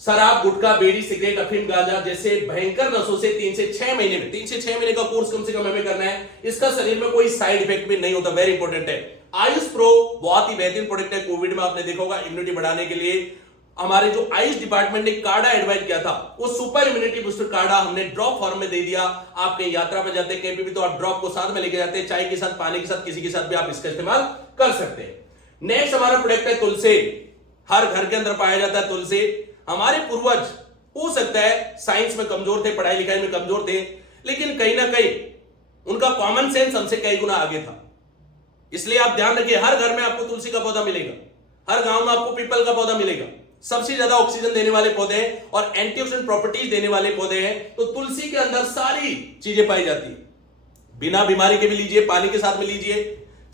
शराब, गुटखा, बीड़ी, सिगरेट, अफीम, गांजा जैसे भयंकर नशों से 3 से 6 महीने में, 3 से 6 महीने का कोर्स कम से कम हमें करना है, इसका शरीर में कोई साइड इफेक्ट भी नहीं होता, वेरी इंपॉर्टेंट है। आयुष प्रो बहुत ही बेहतरीन प्रोडक्ट है, कोविड में आपने देखा होगा इम्यूनिटी बढ़ाने के लिए हमारे जो आयुष डिपार्टमेंट ने काढ़ा एडवाइस किया था, वो सुपर इम्यूनिटी बूस्टर काढ़ा हमने ड्रॉप फॉर्म में दे दिया। आप कहीं यात्रा पर जाते हैं कहीं भी तो आप ड्रॉप को साथ में लेके जाते हैं, चाय के साथ, पानी के साथ, किसी के साथ भी आप इसका इस्तेमाल कर सकते हैं। नेक्स्ट हमारा प्रोडक्ट है तुलसी, हर घर के अंदर पाया जाता है तुलसी। हमारे पूर्वज हो सकता है साइंस में कमजोर थे, पढ़ाई लिखाई में कमजोर थे, लेकिन कहीं ना कहीं उनका कॉमन सेंस हमसे कई गुना आगे था। इसलिए आप ध्यान रखिए, हर घर में आपको तुलसी का पौधा मिलेगा, हर गांव में आपको पीपल का पौधा मिलेगा, सबसे ज्यादा ऑक्सीजन देने वाले पौधे हैं और एंटीऑक्सीडेंट प्रॉपर्टीज देने वाले पौधे हैं। तो तुलसी के अंदर सारी चीजें पाई जाती है, बिना बीमारी के भी लीजिए, पानी के साथ में लीजिए,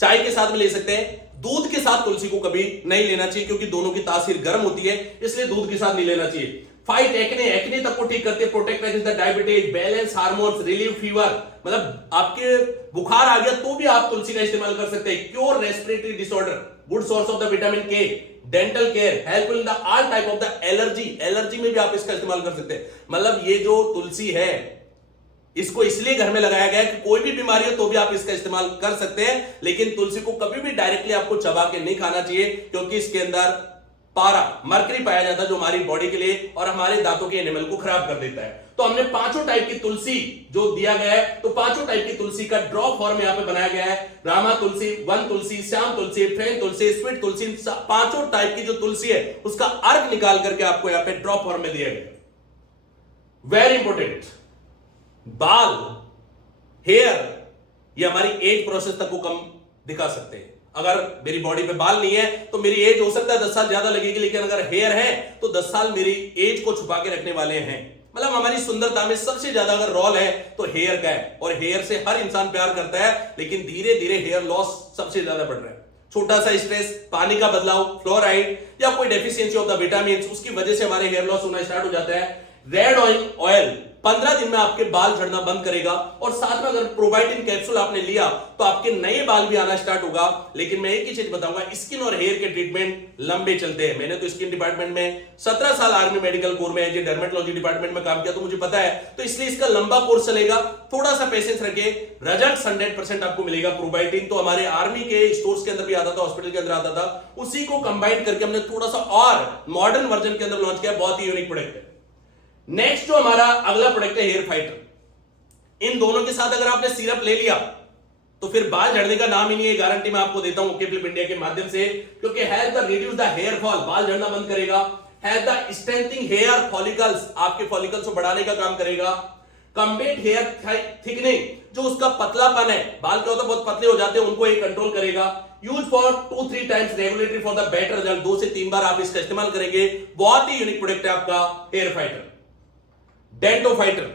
चाय के साथ में ले सकते हैं। दूध के साथ तुलसी को कभी नहीं लेना चाहिए क्योंकि दोनों की तासीर गर्म होती है, इसलिए दूध के साथ नहीं लेना चाहिए। फाइट एक्ने, एक्ने तक को ठीक करते, protect against the diabetes, balance hormones, relieve fever, मतलब आपके बुखार आ गया तो भी आप तुलसी का इस्तेमाल कर सकते हैं। Cure respiratory disorder, good source of the vitamin K, dental care, help in the all type of the allergy, allergy में भी आप इसका इस्तेमाल कर सकते हैं। मतलब ये जो तुलसी है इसको इसलिए घर में लगाया गया है कि कोई भी बीमारी हो तो भी आप इसका इस्तेमाल कर सकते हैं, लेकिन तुलसी को कभी भी डायरेक्टली आपको चबा के नहीं खाना चाहिए क्योंकि इसके अंदर पारा, मरकरी पाया जाता है जो हमारी बॉडी के लिए और हमारे दांतों के एनिमल को खराब कर देता है। तो हमने पांचों टाइप की तुलसी जो दिया गया है, तो पांचों टाइप की तुलसी का ड्रॉप फॉर्म यहां पे बनाया गया है। रामा तुलसी, वन तुलसी, श्याम तुलसी, फ्रेंच तुलसी, स्वीट तुलसी, पांचों टाइप की जो तुलसी है उसका अर्क निकाल करके आपको यहां पे ड्रॉप फॉर्म में दिया गया। वेरी इंपॉर्टेंट, बाल, हेयर, ये हमारी एज प्रोसेस तक को कम दिखा सकते हैं। अगर मेरी बॉडी पे बाल नहीं है तो मेरी एज हो सकता है 10 साल ज्यादा लगेगी, लेकिन अगर हेयर है तो 10 साल मेरी एज को छुपा के रखने वाले हैं। मतलब हमारी सुंदरता में सबसे ज्यादा अगर रोल है तो हेयर का है, और हेयर से हर इंसान प्यार करता है, लेकिन धीरे धीरे हेयर लॉस सबसे ज्यादा बढ़ रहा है। छोटा सा स्ट्रेस, पानी का बदलाव, फ्लोराइड या कोई डेफिशिएंसी ऑफ द विटामिन, उसकी वजह से हमारे हेयर लॉस होना स्टार्ट हो जाता है। रेड ऑयल 15 दिन में आपके बाल झड़ना बंद करेगा, और साथ में अगर प्रोबायोटिन कैप्सूल आपने लिया तो आपके नए बाल भी आना स्टार्ट होगा। लेकिन मैं एक ही चीज बताऊंगा, स्किन और हेयर के ट्रीटमेंट लंबे चलते हैं। मैंने तो स्किन डिपार्टमेंट में 17 साल आर्मी मेडिकल कोर में है, डर्मेटोलॉजी डिपार्टमेंट में काम किया, तो मुझे पता है, तो इसलिए इसका लंबा कोर्स चलेगा। थोड़ा सा पेशेंस रखे, रिजल्ट 100% आपको मिलेगा। प्रोबायोटिन तो हमारे आर्मी के स्टोर्स के अंदर भी आता था, हॉस्पिटल के अंदर आता था, उसी को कंबाइन करके हमने थोड़ा सा और मॉडर्न वर्जन के अंदर लॉन्च किया। बहुत ही यूनिक प्रोडक्ट है। नेक्स्ट जो हमारा अगला प्रोडक्ट है हेयर फाइटर। इन दोनों के साथ अगर आपने सिरप ले लिया तो फिर बाल झड़ने का नाम ही नहीं है, गारंटी मैं आपको देता हूं ओके फ्लिप इंडिया के माध्यम से, क्योंकि help the reduce the hair fall, बाल झड़ना बंद करेगा। Help the strengthening hair follicles, आपके फॉलिकल्स को बढ़ाने का काम करेगा। कम्बेट हेयर थिकनिंग, जो उसका पतलापन है, बाल क्या होता है बहुत पतले हो जाते हैं, उनको ये कंट्रोल करेगा। Use for 2-3 times regulatory for the better result, 2 से 3 बार आप इसका इस्तेमाल करेंगे। बहुत ही यूनिक प्रोडक्ट है आपका हेयर फाइटर। डेंटो फाइटर,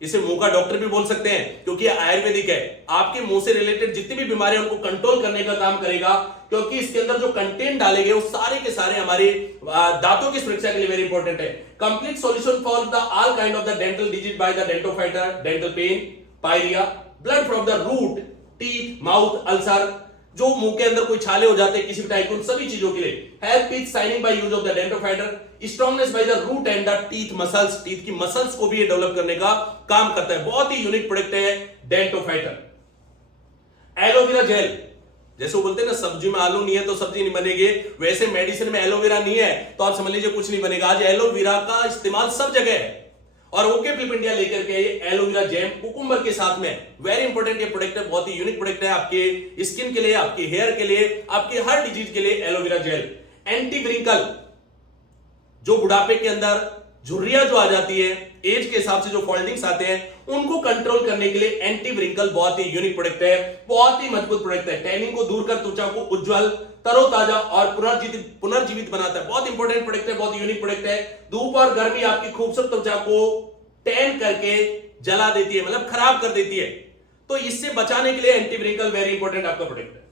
इसे मुंह का डॉक्टर भी बोल सकते हैं, क्योंकि आयुर्वेदिक है। आपके मुंह से रिलेटेड जितनी भी बीमारियां उनको कंट्रोल करने का काम करेगा, क्योंकि इसके अंदर जो कंटेंट डाले गए वो सारे के सारे हमारे दांतों की सुरक्षा के लिए वेरी इंपॉर्टेंट है। Complete solution for the all kind of the dental disease by the Dento Fighter. Dental pain, pyorrhoea, blood from the root, teeth, mouth ulcer, जो मुंह के अंदर कोई छाले हो जाते हैं किसी भी टाइप, उन सभी चीजों के लिए। Help teeth shining by use of the Dento Fighter. Strongness by the root and the teeth muscles, teeth की मसल्स को भी ये डेवलप करने का काम करता है। बहुत ही यूनिक प्रोडक्ट है डेंटो फाइटर। एलोवेरा जेल, जैसे वो बोलते हैं ना सब्जी में आलू नहीं है तो सब्जी नहीं बनेगी, वैसे मेडिसिन में एलोवेरा नहीं है तो आप समझ लीजिए कुछ नहीं बनेगा। आज एलोवेरा का इस्तेमाल सब जगह है, और ओके फ्लिप इंडिया लेकर के ये एलोवेरा जैम कुकुम्बर के साथ में, वेरी इंपॉर्टेंट ये प्रोडक्ट है, बहुत ही यूनिक प्रोडक्ट है आपके स्किन के लिए, आपके हेयर के लिए, आपके हर डिजीज के लिए। एलोवेरा जेल एंटी व्रिंकल, जो बुढ़ापे के अंदर झुर्रियां जो आ जाती है, एज के हिसाब से जो फोल्डिंग्स आते हैं, उनको कंट्रोल करने के लिए एंटी व्रिंकल बहुत ही यूनिक प्रोडक्ट है, बहुत ही मजबूत प्रोडक्ट है। टैनिंग को दूर कर त्वचा को उज्जवल, तरोताजा और पुनर्जीवित बनाता है। बहुत इंपॉर्टेंट प्रोडक्ट है, बहुत यूनिक प्रोडक्ट है। धूप और गर्मी आपकी खूबसूरत त्वचा को टैन करके जला देती है, मतलब खराब कर देती है, तो इससे बचाने के लिए एंटी व्रिंकल वेरी इंपॉर्टेंट आपका प्रोडक्ट है।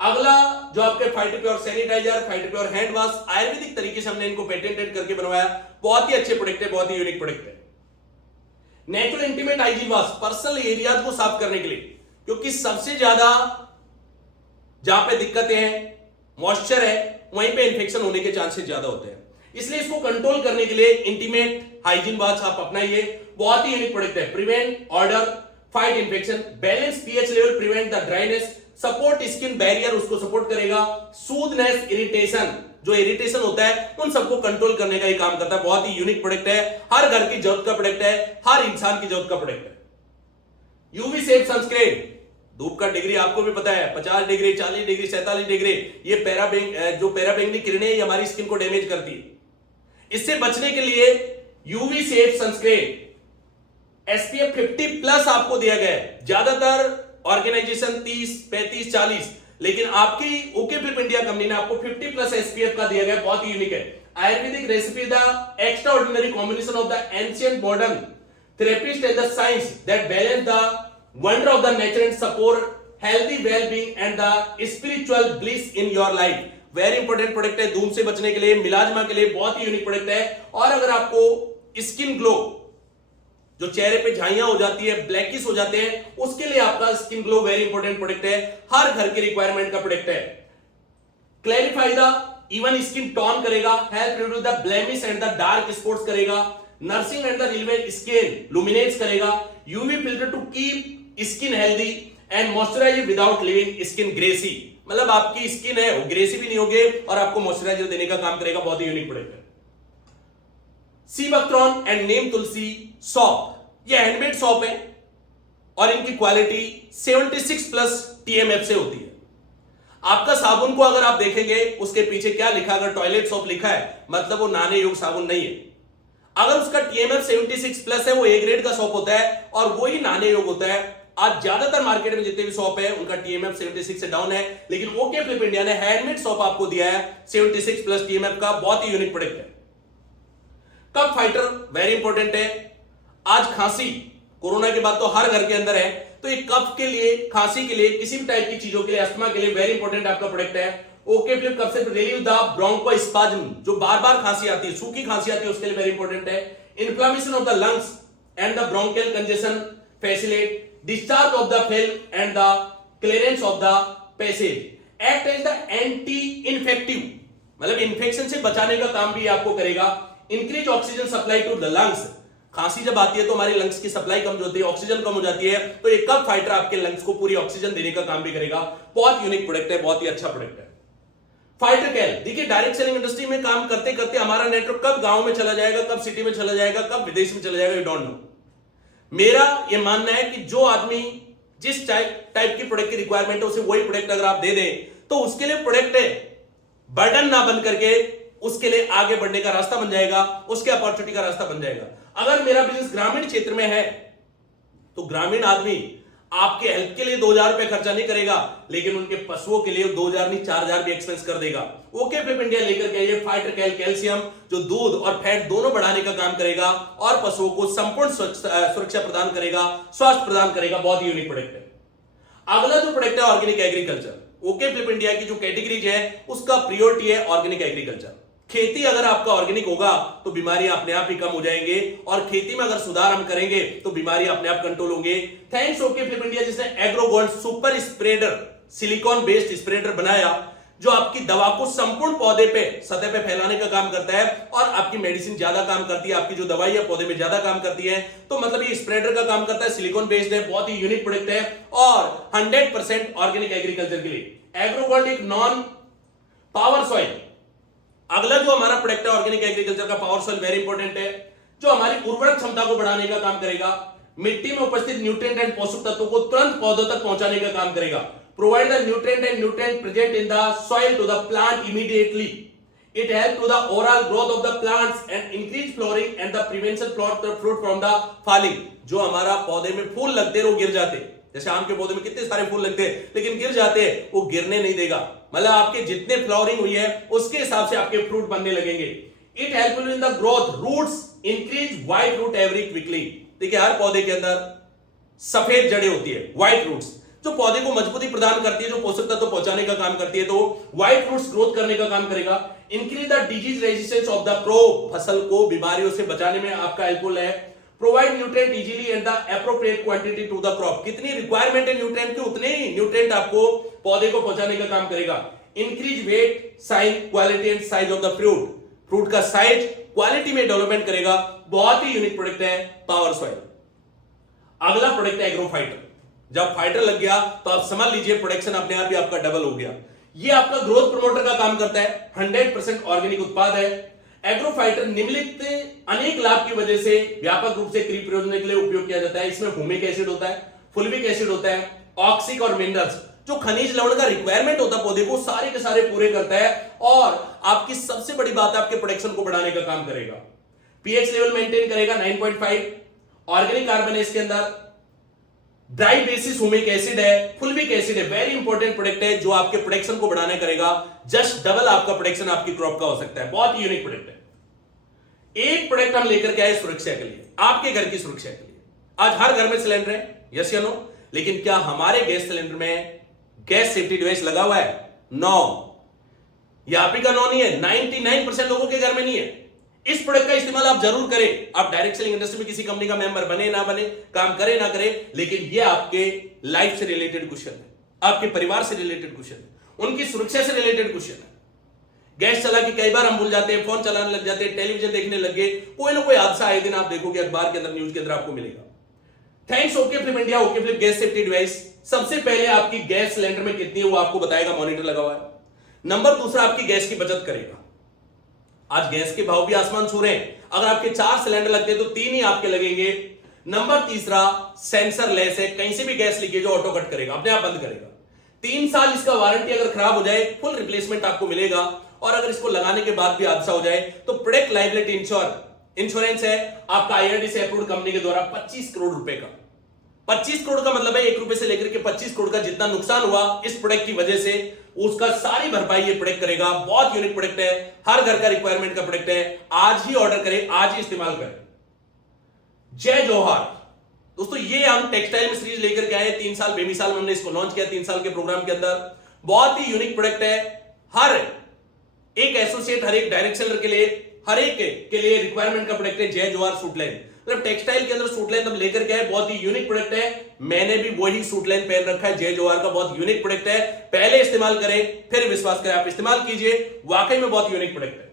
अगला जो आपके फाइटोप्योर सैनिटाइजर, फाइटोप्योर हैंड वॉश, आयुर्वेदिक तरीके से हमने इनको पेटेंटेड करके बनवाया। बहुत ही अच्छे प्रोडक्ट है, बहुत ही यूनिक प्रोडक्ट है। Natural intimate hygiene wash, personal area को साफ करने के लिए, क्योंकि सबसे ज्यादा जहां पे दिक्कतें हैं, मॉइस्चर है, वहीं पे इंफेक्शन होने के चांसेस ज्यादा होते हैं। इसलिए इसको कंट्रोल करने के लिए इंटीमेट हाइजीन वॉश आप अपनाइए। बहुत ही यूनिक प्रोडक्ट है। Prevent order, fight infection, balance pH level, prevent the dryness, support skin barrier, उसको सपोर्ट करेगा। सूदनेस, इरिटेशन, जो इरिटेशन होता है उन सबको कंट्रोल करने का ये काम करता है। बहुत ही यूनिक प्रोडक्ट है, हर घर की जरूरत का प्रोडक्ट है, हर इंसान की जरूरत का प्रोडक्ट है। यूवी सेफ सनस्क्रीन, धूप का डिग्री आपको भी पता है, 50 डिग्री, 40 डिग्री, 47 डिग्री, ये जो पैराबैंगनी किरणें ये हमारी स्किन को डैमेज करती है। इससे बचने के लिए यूवी सेफ सनस्क्रीन एसपीएफ 50+ आपको दिया गया है। ज्यादातर ऑर्गेनाइजेशन 30, 35, 40, लेकिन आपकी ओके फ्लिप इंडिया कंपनी ने आपको 50+ एसपीएफ का दिया गया, बहुत ही यूनिक है। Ayurvedic recipe, the extra ordinary combination of the ancient modern therapist and the science that balance the wonder of the nature and support healthy wellbeing and the spiritual bliss in your life. Very important product है, धूम से बचने के लिए, मिलाजमा के लिए बहुत ही यूनिक प्रोडक्ट है। और अगर आपको स्किन ग्लो, जो चेहरे पे झाइयां हो जाती है, ब्लैकिश हो जाते हैं, उसके लिए आपका skin glow very important product है, हर घर की रिक्वायरमेंट का प्रोडक्ट है। Clarify the even skin tone करेगा, help reduce the blemish and the dark spots करेगा, nursing and the relevant skin luminates करेगा, UV filter to keep skin healthy and moisturise without leaving skin greasy, मतलब आपकी skin है वो ग्रेसी भी नहीं होगी और आपको मॉइस्चराइजर देने का काम करेगा। बहुत ही यूनिक प्रोडक्ट है। सीबकथ्रॉन एंड नीम तुलसी सॉप, ये हैंडमेड सॉप है और इनकी क्वालिटी 76+ TMF से होती है। आपका साबुन को अगर आप देखेंगे उसके पीछे क्या लिखा, अगर टॉयलेट सॉप लिखा है मतलब वो नहाने योग्य साबुन नहीं है। अगर उसका TMF 76+ है वो A ग्रेड का सॉप होता है और वो ही नहाने योग्य होता है। आज ज्यादातर मार्केट में जितने भी सॉप है उनका TMF 76 से डाउन है, लेकिन ओके फ्लिप इंडिया ने हैंडमेड सॉप आपको दिया है 76+ TMF का, बहुत ही यूनिक प्रोडक्ट है। कफ फाइटर वेरी इंपॉर्टेंट है। आज खांसी कोरोना के बाद तो हर घर के अंदर है, तो ये कफ के लिए, खांसी के लिए, किसी भी टाइप की चीजों के लिए, अस्थमा के लिए वेरी इंपॉर्टेंट आपका प्रोडक्ट है। ओके फ्लिप कफ से रिलीव द ब्रोंकोस्पाज्म, जो बार बार खांसी आती है, सूखी खांसी आती है, उसके लिए वेरी इंपॉर्टेंट है। Inflammation of the lungs and the bronchial congestion facilitate discharge of the film and the clearance of the passage. Act as the anti infective, मतलब इन्फेक्शन से बचाने का काम भी आपको करेगा। Increase oxygen supply to the lungs, खांसी जब आती है तो हमारी लंग्स की सप्लाई कम होती है, ऑक्सीजन कम हो जाती है, तो एक कफ फाइटर आपके लंग्स को पूरी ऑक्सीजन देने का काम भी करेगा। बहुत यूनिक प्रोडक्ट है, बहुत ही अच्छा प्रोडक्ट है। फाइटर कैल, देखिए डायरेक्ट सेलिंग इंडस्ट्री में काम करते करते हमारा नेटवर्क कब गांव में चला जाएगा, कब सिटी में चला जाएगा, कब विदेश में चला जाएगा, यू डोंट नो। मेरा यह मानना है कि जो आदमी जिस टाइप की प्रोडक्ट की रिक्वायरमेंट है उसे वही प्रोडक्ट अगर आप दे दें तो उसके लिए प्रोडक्ट है बर्डन ना बन करके उसके लिए आगे बढ़ने का रास्ता बन जाएगा, उसके अपॉर्चुनिटी का रास्ता बन जाएगा। अगर मेरा बिजनेस ग्रामीण क्षेत्र में है तो ग्रामीण आदमी आपके हेल्थ के लिए 2000 रुपए खर्चा नहीं करेगा, लेकिन उनके पशुओं के लिए 2000 नहीं 4000 भी एक्सपेंस कर देगा। ओके फ्लिप इंडिया लेकर के आइए फाइटर कैल कैल्शियम, जो दूध और फैट दोनों बढ़ाने का काम करेगा और पशुओं को संपूर्ण सुरक्षा प्रदान करेगा, स्वास्थ्य प्रदान करेगा। बहुत ही यूनिक प्रोडक्ट है। अगला जो प्रोडक्ट है organic agriculture. Okay Flip India की जो कैटेगरीज है उसका प्रियोरिटी है ऑर्गेनिक एग्रीकल्चर। खेती अगर आपका ऑर्गेनिक होगा तो बीमारियां अपने आप ही कम हो जाएंगे, और खेती में अगर सुधार हम करेंगे तो बीमारियां अपने आप कंट्रोल होंगे। थैंक्स ओके फ्लिप इंडिया जिसने Agrogold super spreader, silicone based spreader बनाया, जो आपकी दवा को संपूर्ण पौधे पे सतह पे फैलाने का काम करता है, और आपकी मेडिसिन ज्यादा काम करती है, आपकी जो दवाई है पौधे में ज्यादा काम करती है, तो मतलब ये स्प्रेडर का काम करता है, सिलिकॉन बेस्ड है, बहुत ही यूनिक प्रोडक्ट है और 100% ऑर्गेनिक एग्रीकल्चर के लिए। एग्रोगोल्ड एक नॉन पावर सॉइल। अगला जो हमारा प्रोडक्ट है ऑर्गेनिक एग्रीकल्चर का पावर सॉइल वेरी इंपॉर्टेंट है, जो हमारी उर्वरक क्षमता को बढ़ाने का काम करेगा, मिट्टी में उपस्थित न्यूट्रिएंट एंड पोषक तत्वों को तुरंत पौधों तक पहुंचाने का काम करेगा। Provide the nutrient and nutrient present in the soil to the plant immediately. It help to the overall growth of the plants and increase flowering and the prevention fruit from the falling. जो हमारा पौधे में फूल लगते वो गिर जाते, जैसे आम के पौधे में कितने सारे फूल लगते हैं लेकिन गिर जाते हैं, वो गिरने नहीं देगा। मतलब आपके जितने फ्लावरिंग हुई है उसके हिसाब से आपके फ्रूट बनने लगेंगे। It helpful in the growth, roots increase white root every quickly. देखिए हर पौधे के अंदर सफेद जड़ें होती है, व्हाइट रूट्स, जो पौधे को मजबूती प्रदान करती है, जो पोषक तत्व पहुंचाने का काम करती है, तो व्हाइट रूट्स ग्रोथ करने का काम करेगा। Increase the disease resistance of the crop, फसल को बीमारियों से बचाने में आपका हेल्पफुल है। Provide nutrient easily and the appropriate quantity to the crop. कितनी रिक्वायरमेंट है न्यूट्रिएंट की, उतने ही न्यूट्रिएंट आपको पौधे को पहुंचाने का काम करेगा। Increase weight, size, quality and size of the fruit, fruit का साइज, क्वालिटी में डेवलपमेंट करेगा। बहुत ही यूनिक प्रोडक्ट है पावर सॉइल। अगला प्रोडक्ट है एग्रो फाइटर। जब फाइटर लग गया तो आप समझ लीजिए प्रोडक्शन अपने आप ही आपका डबल हो गया। ये आपका ग्रोथ प्रमोटर का काम करता है, 100% ऑर्गेनिक उत्पाद है। एग्रो फाइटर निम्नलिखित अनेक लाभ की वजह से व्यापक रूप से कृषि प्रयोजन के लिए उपयोग किया जाता है। इसमें हुमिक एसिड होता है, फुल्विक एसिड होता है, ऑक्सिक और मिनरल्स, जो खनिज लवण का रिक्वायरमेंट होता है पौधे को, सारे के सारे पूरे करता है, और आपकी सबसे बड़ी बात आपके प्रोडक्शन को बढ़ाने का काम करेगा। पीएच लेवल मेंटेन करेगा 9.5, ऑर्गेनिक कार्बन है इसके अंदर, ड्राई बेसिस हुमिक एसिड है, फुल्विक एसिड है, वेरी इंपॉर्टेंट प्रोडक्ट है जो आपके प्रोडक्शन को बढ़ाने करेगा। जस्ट डबल आपका प्रोडक्शन आपकी क्रॉप का हो सकता है। बहुत ही यूनिक प्रोडक्ट है। एक प्रोडक्ट हम लेकर के आए सुरक्षा के लिए, आपके घर की सुरक्षा के लिए। आज हर घर में सिलेंडर है, यस या नो, लेकिन क्या हमारे गैस सिलेंडर में गैस सेफ्टी डिवाइस लगा हुआ है? नो, यह आप ही का नो नहीं है, 99% लोगों के घर में नहीं है। इस प्रोडक्ट का इस्तेमाल आप जरूर करें। आप डायरेक्ट सेलिंग इंडस्ट्री में किसी कंपनी का मेंबर बने ना बने, काम करे ना करे, लेकिन यह आपके लाइफ से रिलेटेड क्वेश्चन है, आपके परिवार से रिलेटेड क्वेश्चन है, उनकी सुरक्षा से रिलेटेड क्वेश्चन है। गैस चला के कई बार हम भूल जाते हैं, फोन चलाने लग जाते हैं, टेलीविजन देखने लग गए, कोई ना कोई हादसा आए दिन आप देखोगे अखबार के अंदर, न्यूज के अंदर आपको मिलेगा। Thanks okay Flip India, okay flip gas safety device. सबसे पहले आपकी गैस सिलेंडर में कितनी है वो आपको बताएगा, मॉनिटर लगा हुआ है। नंबर दूसरा, आपकी गैस की बचत करेगा। आज गैस के भाव भी आसमान छू रहे हैं, अगर आपके 4 सिलेंडर लगते हैं तो 3 ही आपके लगेंगे। नंबर तीसरा, सेंसर लेस है, कहीं से भी गैस लीकेज ऑटो कट करेगा, अपने आप बंद करेगा। 3 साल इसका वारंटी, अगर खराब हो जाए फुल रिप्लेसमेंट आपको मिलेगा, और अगर इसको लगाने के बाद भी हादसा हो जाए तो प्रोडक्ट लायबिलिटी इंश्योरेंस है आपका IRDC अप्रूव्ड कंपनी के द्वारा 25 करोड़ रुपए का। 25 करोड़ का मतलब है 1 रुपए से लेकर के 25 करोड़ का जितना नुकसान हुआ इस प्रोडक्ट की वजह से, उसका सारी भरपाई ये प्रोडक्ट करेगा। बहुत यूनिक प्रोडक्ट है, हर घर का रिक्वायरमेंट का प्रोडक्ट है। आज ही ऑर्डर करें, आज ही इस्तेमाल करें। जय जोहार दोस्तों, ये हम टेक्सटाइल में सीरीज लेकर के आए 3 साल बेमिसाल में हमने इसको लॉन्च किया 3 साल के प्रोग्राम के अंदर। बहुत ही यूनिक प्रोडक्ट है, हर एक एसोसिएट, हर एक डायरेक्ट सेलर के लिए, हर एक के लिए रिक्वायरमेंट का प्रोडक्ट है जय जोहार सूट लाइन। मतलब टेक्सटाइल के अंदर सूट लाइन हम लेकर के आए, बहुत ही यूनिक प्रोडक्ट है। मैंने भी वही सूट लाइन पहन रखा है, जय जोहार का बहुत यूनिक प्रोडक्ट है। पहले इस्तेमाल करें फिर विश्वास करें, आप इस्तेमाल कीजिए, वाकई में बहुत यूनिक प्रोडक्ट है।